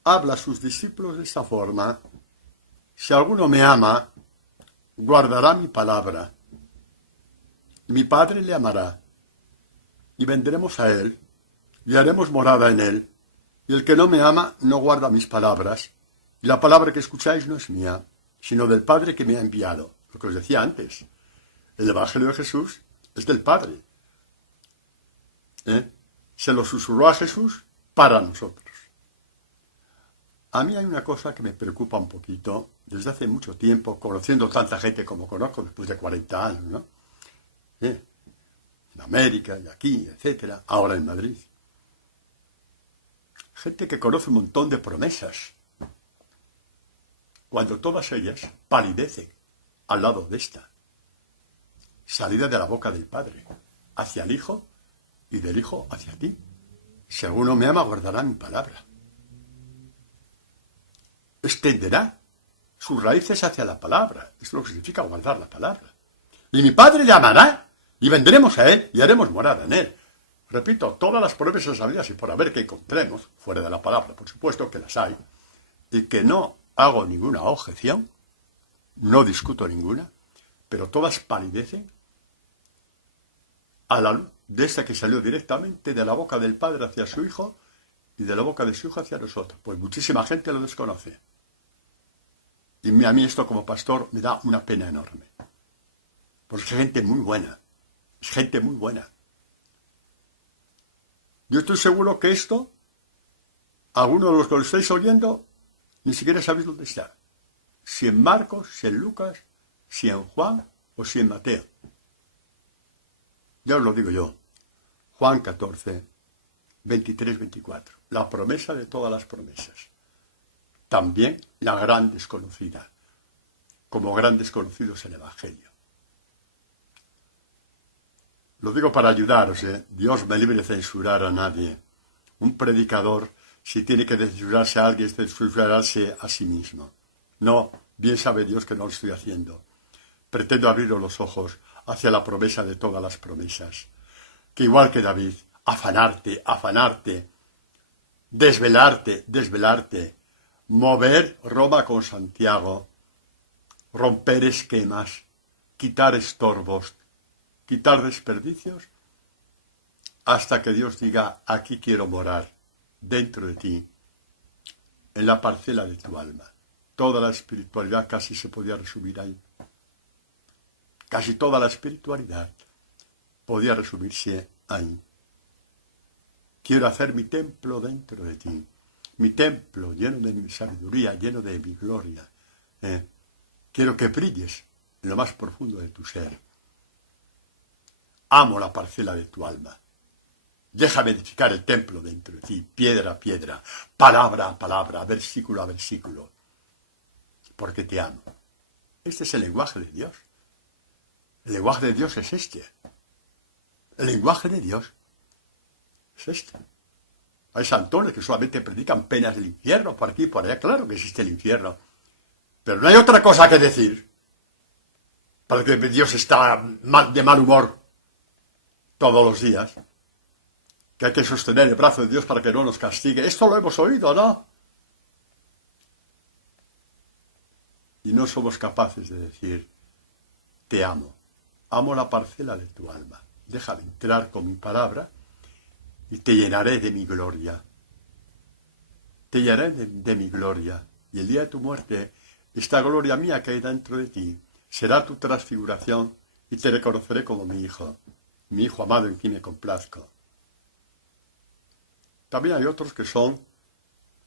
habla a sus discípulos de esta forma: si alguno me ama, guardará mi palabra, y mi Padre le amará, y vendremos a él, y haremos morada en él, y el que no me ama no guarda mis palabras, y la palabra que escucháis no es mía, sino del Padre que me ha enviado. Lo que os decía antes, el Evangelio de Jesús es del Padre. Se lo susurró a Jesús para nosotros. A mí hay una cosa que me preocupa un poquito, desde hace mucho tiempo, conociendo tanta gente como conozco después de 40 años, ¿no? En América y aquí, etcétera, ahora en Madrid. Gente que conoce un montón de promesas, cuando todas ellas palidecen al lado de esta, salida de la boca del Padre, hacia el Hijo y del Hijo hacia ti. Si alguno me ama, guardará mi palabra. Extenderá sus raíces hacia la palabra. Eso es lo que significa guardar la palabra. Y mi Padre le amará, y vendremos a él, y haremos morada en él. Repito, todas las promesas habidas y por haber que encontremos, fuera de la palabra, por supuesto que las hay, y que no hago ninguna objeción, no discuto ninguna, pero todas palidecen a la luz de esta que salió directamente de la boca del Padre hacia su Hijo y de la boca de su Hijo hacia nosotros. Pues muchísima gente lo desconoce. Y a mí esto como pastor me da una pena enorme. Porque es gente muy buena. Es gente muy buena. Yo estoy seguro que esto, algunos de los que lo estáis oyendo, ni siquiera sabéis dónde está. Si en Marcos, si en Lucas, si en Juan o si en Mateo. Ya os lo digo yo. Juan 14, 23, 24. La promesa de todas las promesas. También la gran desconocida, como gran desconocido es el Evangelio. Lo digo para ayudaros, Dios me libre de censurar a nadie. Un predicador, si tiene que censurarse a alguien, es censurarse a sí mismo. No, bien sabe Dios que no lo estoy haciendo. Pretendo abriros los ojos hacia la promesa de todas las promesas. Que igual que David, afanarte, afanarte, desvelarte, desvelarte, mover Roma con Santiago, romper esquemas, quitar estorbos, quitar desperdicios, hasta que Dios diga, aquí quiero morar, dentro de ti, en la parcela de tu alma. Toda la espiritualidad casi se podía resumir ahí. Casi toda la espiritualidad podía resumirse ahí. Quiero hacer mi templo dentro de ti. Mi templo lleno de mi sabiduría, lleno de mi gloria. Quiero que brilles en lo más profundo de tu ser. Amo la parcela de tu alma. Déjame edificar el templo dentro de ti, piedra a piedra, palabra a palabra, versículo a versículo. Porque te amo. Este es el lenguaje de Dios. El lenguaje de Dios es este. El lenguaje de Dios es este. Hay santones que solamente predican penas del infierno, por aquí y por allá. Claro que existe el infierno. Pero no hay otra cosa que decir. Para que Dios está de mal humor todos los días. Que hay que sostener el brazo de Dios para que no nos castigue. Esto lo hemos oído, ¿no? Y no somos capaces de decir, te amo. Amo la parcela de tu alma. Déjame entrar con mi palabra y te llenaré de mi gloria. Te llenaré de mi gloria. Y el día de tu muerte, esta gloria mía que hay dentro de ti, será tu transfiguración y te reconoceré como mi hijo amado en quien me complazco. También hay otros que son,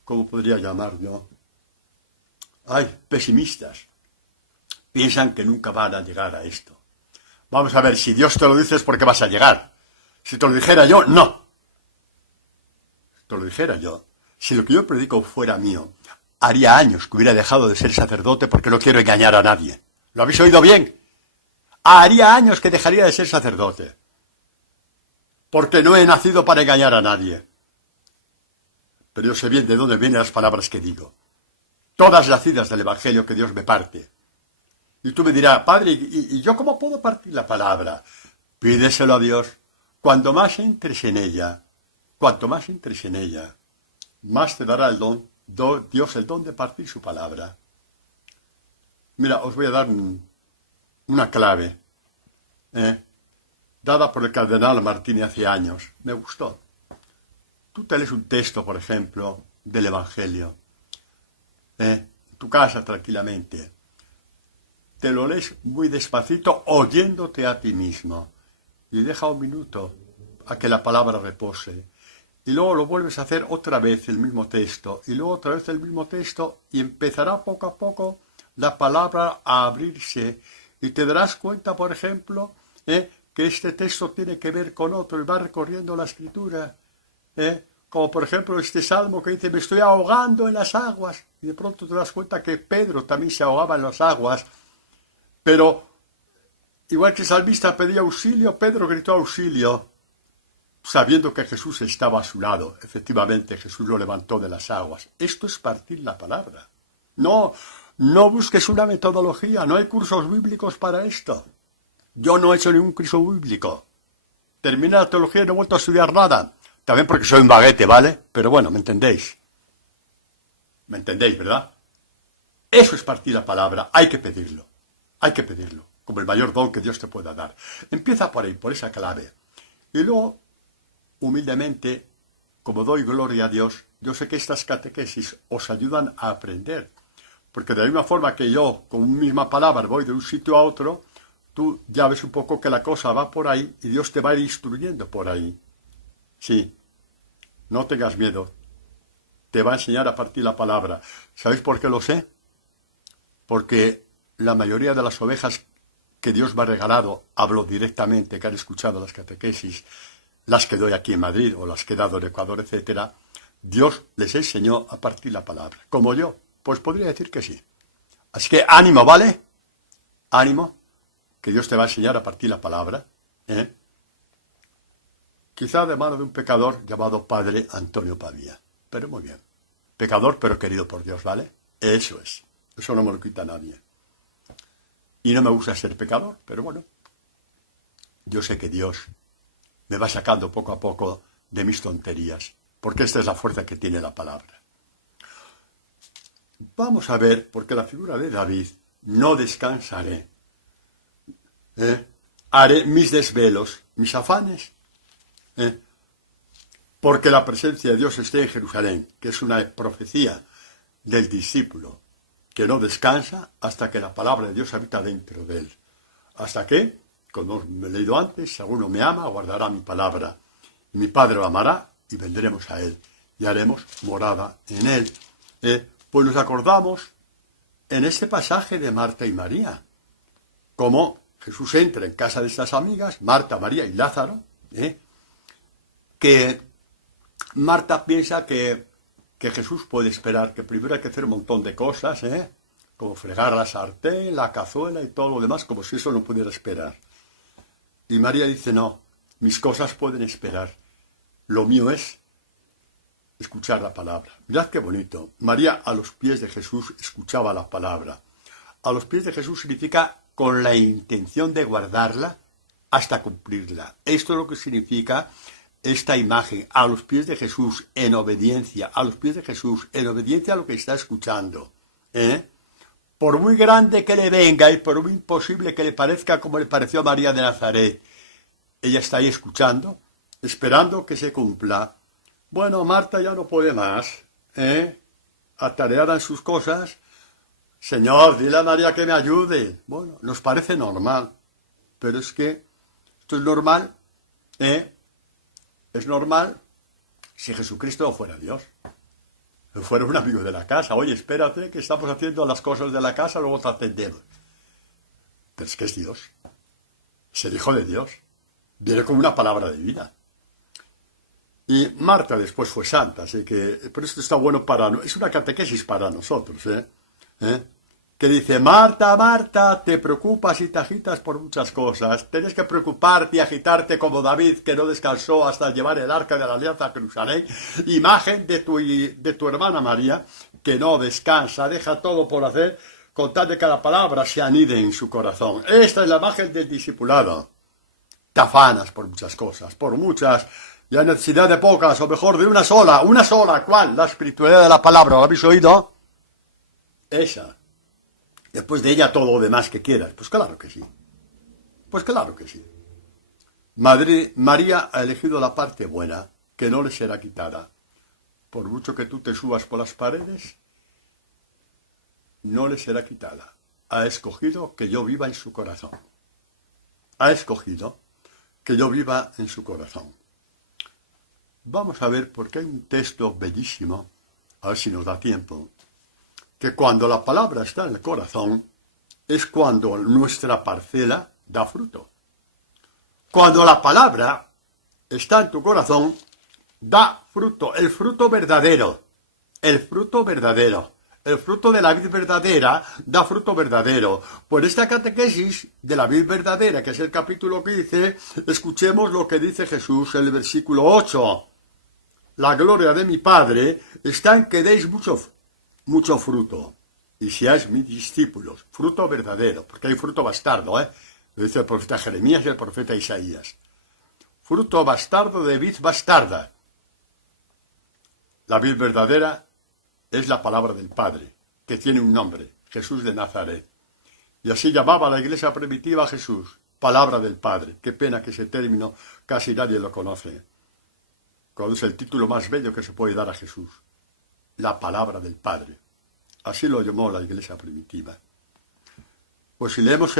¿cómo podría llamar yo? Pesimistas. Piensan que nunca van a llegar a esto. Vamos a ver, si Dios te lo dice es porque vas a llegar. Si te lo dijera yo, no. Si te lo dijera yo, si lo que yo predico fuera mío, haría años que hubiera dejado de ser sacerdote porque no quiero engañar a nadie. ¿Lo habéis oído bien? Haría años que dejaría de ser sacerdote. Porque no he nacido para engañar a nadie. Pero yo sé bien de dónde vienen las palabras que digo. Todas nacidas del Evangelio que Dios me parte. Y tú me dirás, Padre, ¿y yo cómo puedo partir la palabra? Pídeselo a Dios. Cuanto más entres en ella, más te dará Dios el don de partir su palabra. Mira, os voy a dar una clave, dada por el cardenal Martini hace años. Me gustó. Tú te lees un texto, por ejemplo, del Evangelio, en tu casa tranquilamente. Te lo lees muy despacito, oyéndote a ti mismo. Y deja un minuto a que la palabra repose. Y luego lo vuelves a hacer otra vez el mismo texto. Y luego otra vez el mismo texto. Y empezará poco a poco la palabra a abrirse. Y te darás cuenta, por ejemplo, que este texto tiene que ver con otro. Y va recorriendo la escritura. Como por ejemplo este salmo que dice, me estoy ahogando en las aguas. Y de pronto te das cuenta que Pedro también se ahogaba en las aguas. Pero, igual que el salmista pedía auxilio, Pedro gritó auxilio, sabiendo que Jesús estaba a su lado. Efectivamente, Jesús lo levantó de las aguas. Esto es partir la palabra. No busques una metodología, no hay cursos bíblicos para esto. Yo no he hecho ningún curso bíblico. terminé la teología y no he vuelto a estudiar nada. También porque soy un baguete, ¿vale? Pero bueno, ¿me entendéis? ¿Me entendéis, verdad? Eso es partir la palabra. Hay que pedirlo. Hay que pedirlo. Como el mayor don que Dios te pueda dar. Empieza por ahí, por esa clave. Y luego, humildemente, como doy gloria a Dios, yo sé que estas catequesis os ayudan a aprender. Porque de la misma forma que yo, con una misma palabra, voy de un sitio a otro, tú ya ves un poco que la cosa va por ahí y Dios te va a ir instruyendo por ahí. Sí, no tengas miedo. Te va a enseñar a partir la palabra. ¿Sabéis por qué lo sé? Porque la mayoría de las ovejas que Dios me ha regalado, hablo directamente, que han escuchado las catequesis, las que doy aquí en Madrid o las que he dado en Ecuador, etcétera, Dios les enseñó a partir la palabra. Como yo, pues podría decir que sí. Así que ánimo, ¿vale? Ánimo, que Dios te va a enseñar a partir la palabra. Quizá de mano de un pecador llamado Padre Antonio Pavía. Pero muy bien. Pecador, pero querido por Dios, ¿vale? Eso es. Eso no me lo quita nadie. Y no me gusta ser pecador, pero bueno. Yo sé que Dios me va sacando poco a poco de mis tonterías, porque esta es la fuerza que tiene la palabra. Vamos a ver, porque la figura de David, no descansaré. Haré mis desvelos, mis afanes, porque la presencia de Dios esté en Jerusalén, que es una profecía del discípulo, que no descansa hasta que la palabra de Dios habita dentro de él. Hasta que, como me he leído antes, si alguno me ama, guardará mi palabra. Y mi Padre lo amará y vendremos a él y haremos morada en él. Pues nos acordamos en este pasaje de Marta y María, cómo Jesús entra en casa de estas amigas, Marta, María y Lázaro, que Marta piensa que Jesús puede esperar, que primero hay que hacer un montón de cosas, como fregar la sartén, la cazuela y todo lo demás, como si eso no pudiera esperar. Y María dice, no, mis cosas pueden esperar, lo mío es escuchar la palabra. Mirad qué bonito. María a los pies de Jesús escuchaba la palabra. A los pies de Jesús significa con la intención de guardarla hasta cumplirla. Esto es lo que significa esta imagen, a los pies de Jesús, en obediencia, a los pies de Jesús, en obediencia a lo que está escuchando. Por muy grande que le venga y por muy imposible que le parezca como le pareció a María de Nazaret, ella está ahí escuchando, esperando que se cumpla. Bueno, Marta ya no puede más, atareada en sus cosas. Señor, dile a María que me ayude. Bueno, nos parece normal, pero es que esto es normal, Es normal si Jesucristo no fuera Dios. Fuera un amigo de la casa. Oye, espérate, que estamos haciendo las cosas de la casa, luego te atendemos. Pero es que es Dios. Es el Hijo de Dios. Viene como una palabra de vida. Y Marta después fue santa, así que por esto está bueno es una catequesis para nosotros, que dice, Marta, Marta, te preocupas y te agitas por muchas cosas. Tienes que preocuparte y agitarte como David, que no descansó hasta llevar el arca de la alianza a Jerusalén. Imagen de tu hermana María, que no descansa, deja todo por hacer, con tal de que la palabra se anide en su corazón. Esta es la imagen del discipulado. Te afanas por muchas cosas, por muchas, y hay necesidad de pocas, o mejor de una sola. ¿Cuál? La espiritualidad de la palabra, ¿lo habéis oído? Esa. Después de ella todo lo demás que quieras. Pues claro que sí. Pues claro que sí. María ha elegido la parte buena, que no le será quitada. Por mucho que tú te subas por las paredes, no le será quitada. Ha escogido que yo viva en su corazón. Ha escogido que yo viva en su corazón. Vamos a ver, porque hay un texto bellísimo, a ver si nos da tiempo, que cuando la palabra está en el corazón, es cuando nuestra parcela da fruto. Cuando la palabra está en tu corazón, da fruto, el fruto verdadero, el fruto verdadero. El fruto de la vid verdadera da fruto verdadero. Por esta catequesis de la vid verdadera, que es el capítulo 15, escuchemos lo que dice Jesús en el versículo 8. La gloria de mi Padre está en que deis mucho fruto, y seáis mis discípulos. Fruto verdadero, porque hay fruto bastardo, lo dice el profeta Jeremías y el profeta Isaías. fruto bastardo de vid bastarda. La vid verdadera es la palabra del Padre, que tiene un nombre, Jesús de Nazaret. Y así llamaba la iglesia primitiva a Jesús, palabra del Padre. Qué pena que ese término casi nadie lo conoce, cuando es el título más bello que se puede dar a Jesús, la palabra del Padre. Así lo llamó la iglesia primitiva. Pues si leemos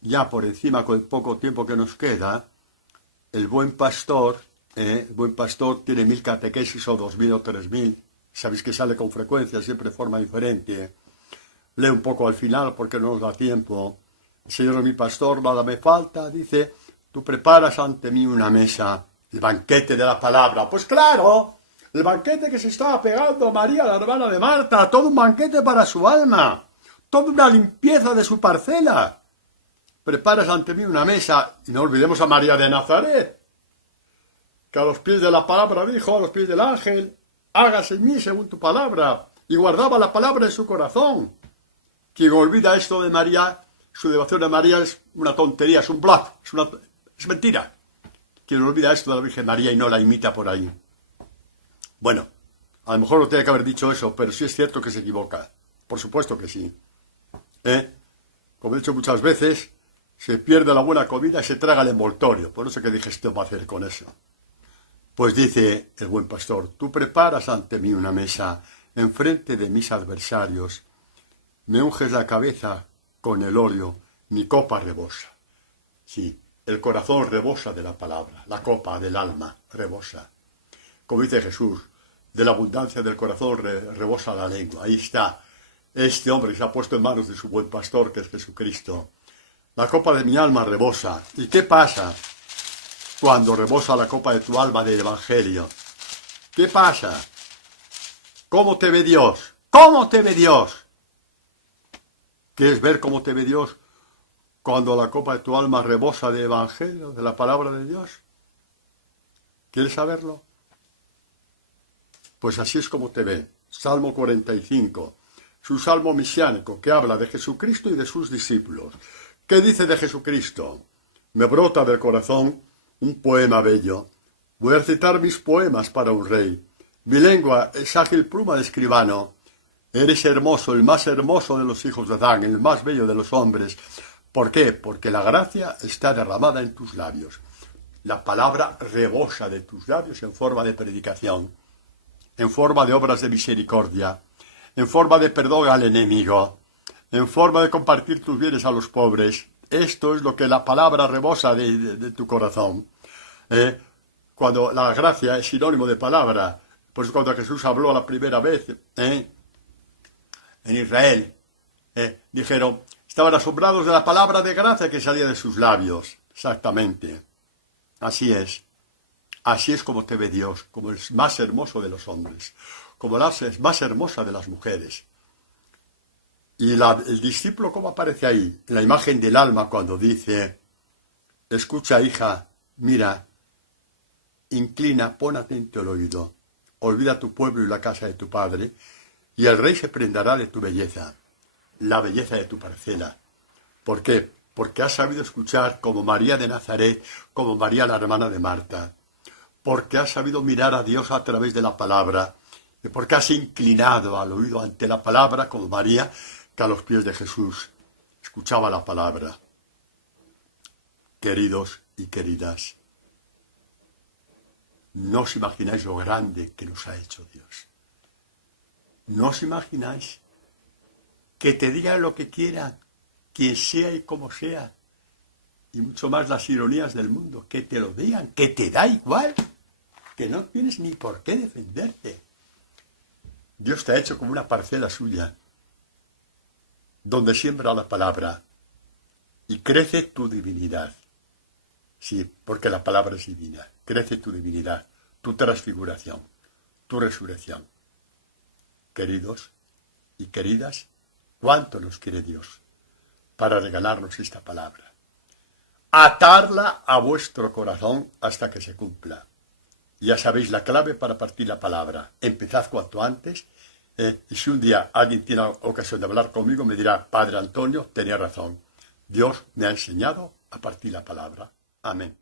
ya por encima con el poco tiempo que nos queda, el buen pastor tiene 1000 catequesis o 2000 o 3000. Sabéis que sale con frecuencia, siempre de forma diferente. Lee un poco al final porque no nos da tiempo. El Señor es mi pastor, nada me falta. Dice, tú preparas ante mí una mesa, el banquete de la palabra. Pues claro, el banquete que se estaba pegando María, la hermana de Marta, todo un banquete para su alma, toda una limpieza de su parcela. Preparas ante mí una mesa, y no olvidemos a María de Nazaret, que a los pies de la palabra dijo, a los pies del ángel, hágase en mí según tu palabra, y guardaba la palabra en su corazón. Quien olvida esto de María, su devoción a María es una tontería, es un bluff, es mentira. Quien olvida esto de la Virgen María y no la imita por ahí. Bueno, a lo mejor no tenía que haber dicho eso, pero sí es cierto que se equivoca. Por supuesto que sí. Como he dicho muchas veces, se pierde la buena comida y se traga el envoltorio. Por eso que dije, ¿qué va a hacer con eso? Pues dice el buen pastor, tú preparas ante mí una mesa enfrente de mis adversarios, me unges la cabeza con el óleo, mi copa rebosa. Sí, el corazón rebosa de la palabra, la copa del alma rebosa. Como dice Jesús, de la abundancia del corazón rebosa la lengua. Ahí está este hombre que se ha puesto en manos de su buen pastor, que es Jesucristo. La copa de mi alma rebosa. ¿Y qué pasa cuando rebosa la copa de tu alma del Evangelio? ¿Qué pasa? ¿Cómo te ve Dios? ¿Cómo te ve Dios? ¿Quieres ver cómo te ve Dios cuando la copa de tu alma rebosa de Evangelio, de la palabra de Dios? ¿Quieres saberlo? Pues así es como te ve. Salmo 45. Es un salmo mesiánico que habla de Jesucristo y de sus discípulos. ¿Qué dice de Jesucristo? Me brota del corazón un poema bello. Voy a citar mis poemas para un rey. Mi lengua es ágil pluma de escribano. Eres hermoso, el más hermoso de los hijos de Adán, el más bello de los hombres. ¿Por qué? Porque la gracia está derramada en tus labios. La palabra rebosa de tus labios en forma de predicación, en forma de obras de misericordia, en forma de perdón al enemigo, en forma de compartir tus bienes a los pobres. Esto es lo que la palabra rebosa de tu corazón. Cuando la gracia es sinónimo de palabra, pues cuando Jesús habló la primera vez en Israel, dijeron, estaban asombrados de la palabra de gracia que salía de sus labios. Exactamente. Así es. Así es como te ve Dios, como el más hermoso de los hombres, como la más hermosa de las mujeres. Y el discípulo, ¿cómo aparece ahí? En la imagen del alma, cuando dice, escucha, hija, mira, inclina, pon atento el oído, olvida tu pueblo y la casa de tu padre, y el rey se prendará de tu belleza, la belleza de tu parcela. ¿Por qué? Porque has sabido escuchar como María de Nazaret, como María la hermana de Marta. Porque has sabido mirar a Dios a través de la palabra. Y porque has inclinado al oído ante la palabra como María, que a los pies de Jesús escuchaba la palabra. Queridos y queridas, no os imagináis lo grande que nos ha hecho Dios. No os imagináis que te digan lo que quieran, quien sea y como sea, y mucho más las ironías del mundo, que te lo digan, que te da igual, que no tienes ni por qué defenderte. Dios te ha hecho como una parcela suya, donde siembra la palabra, y crece tu divinidad. Sí, porque la palabra es divina. Crece tu divinidad, tu transfiguración, tu resurrección. Queridos y queridas, ¿cuánto nos quiere Dios para regalarnos esta palabra? Atarla a vuestro corazón hasta que se cumpla. Ya sabéis la clave para partir la palabra. Empezad cuanto antes. Y si un día alguien tiene ocasión de hablar conmigo, me dirá, Padre Antonio, tenía razón. Dios me ha enseñado a partir la palabra. Amén.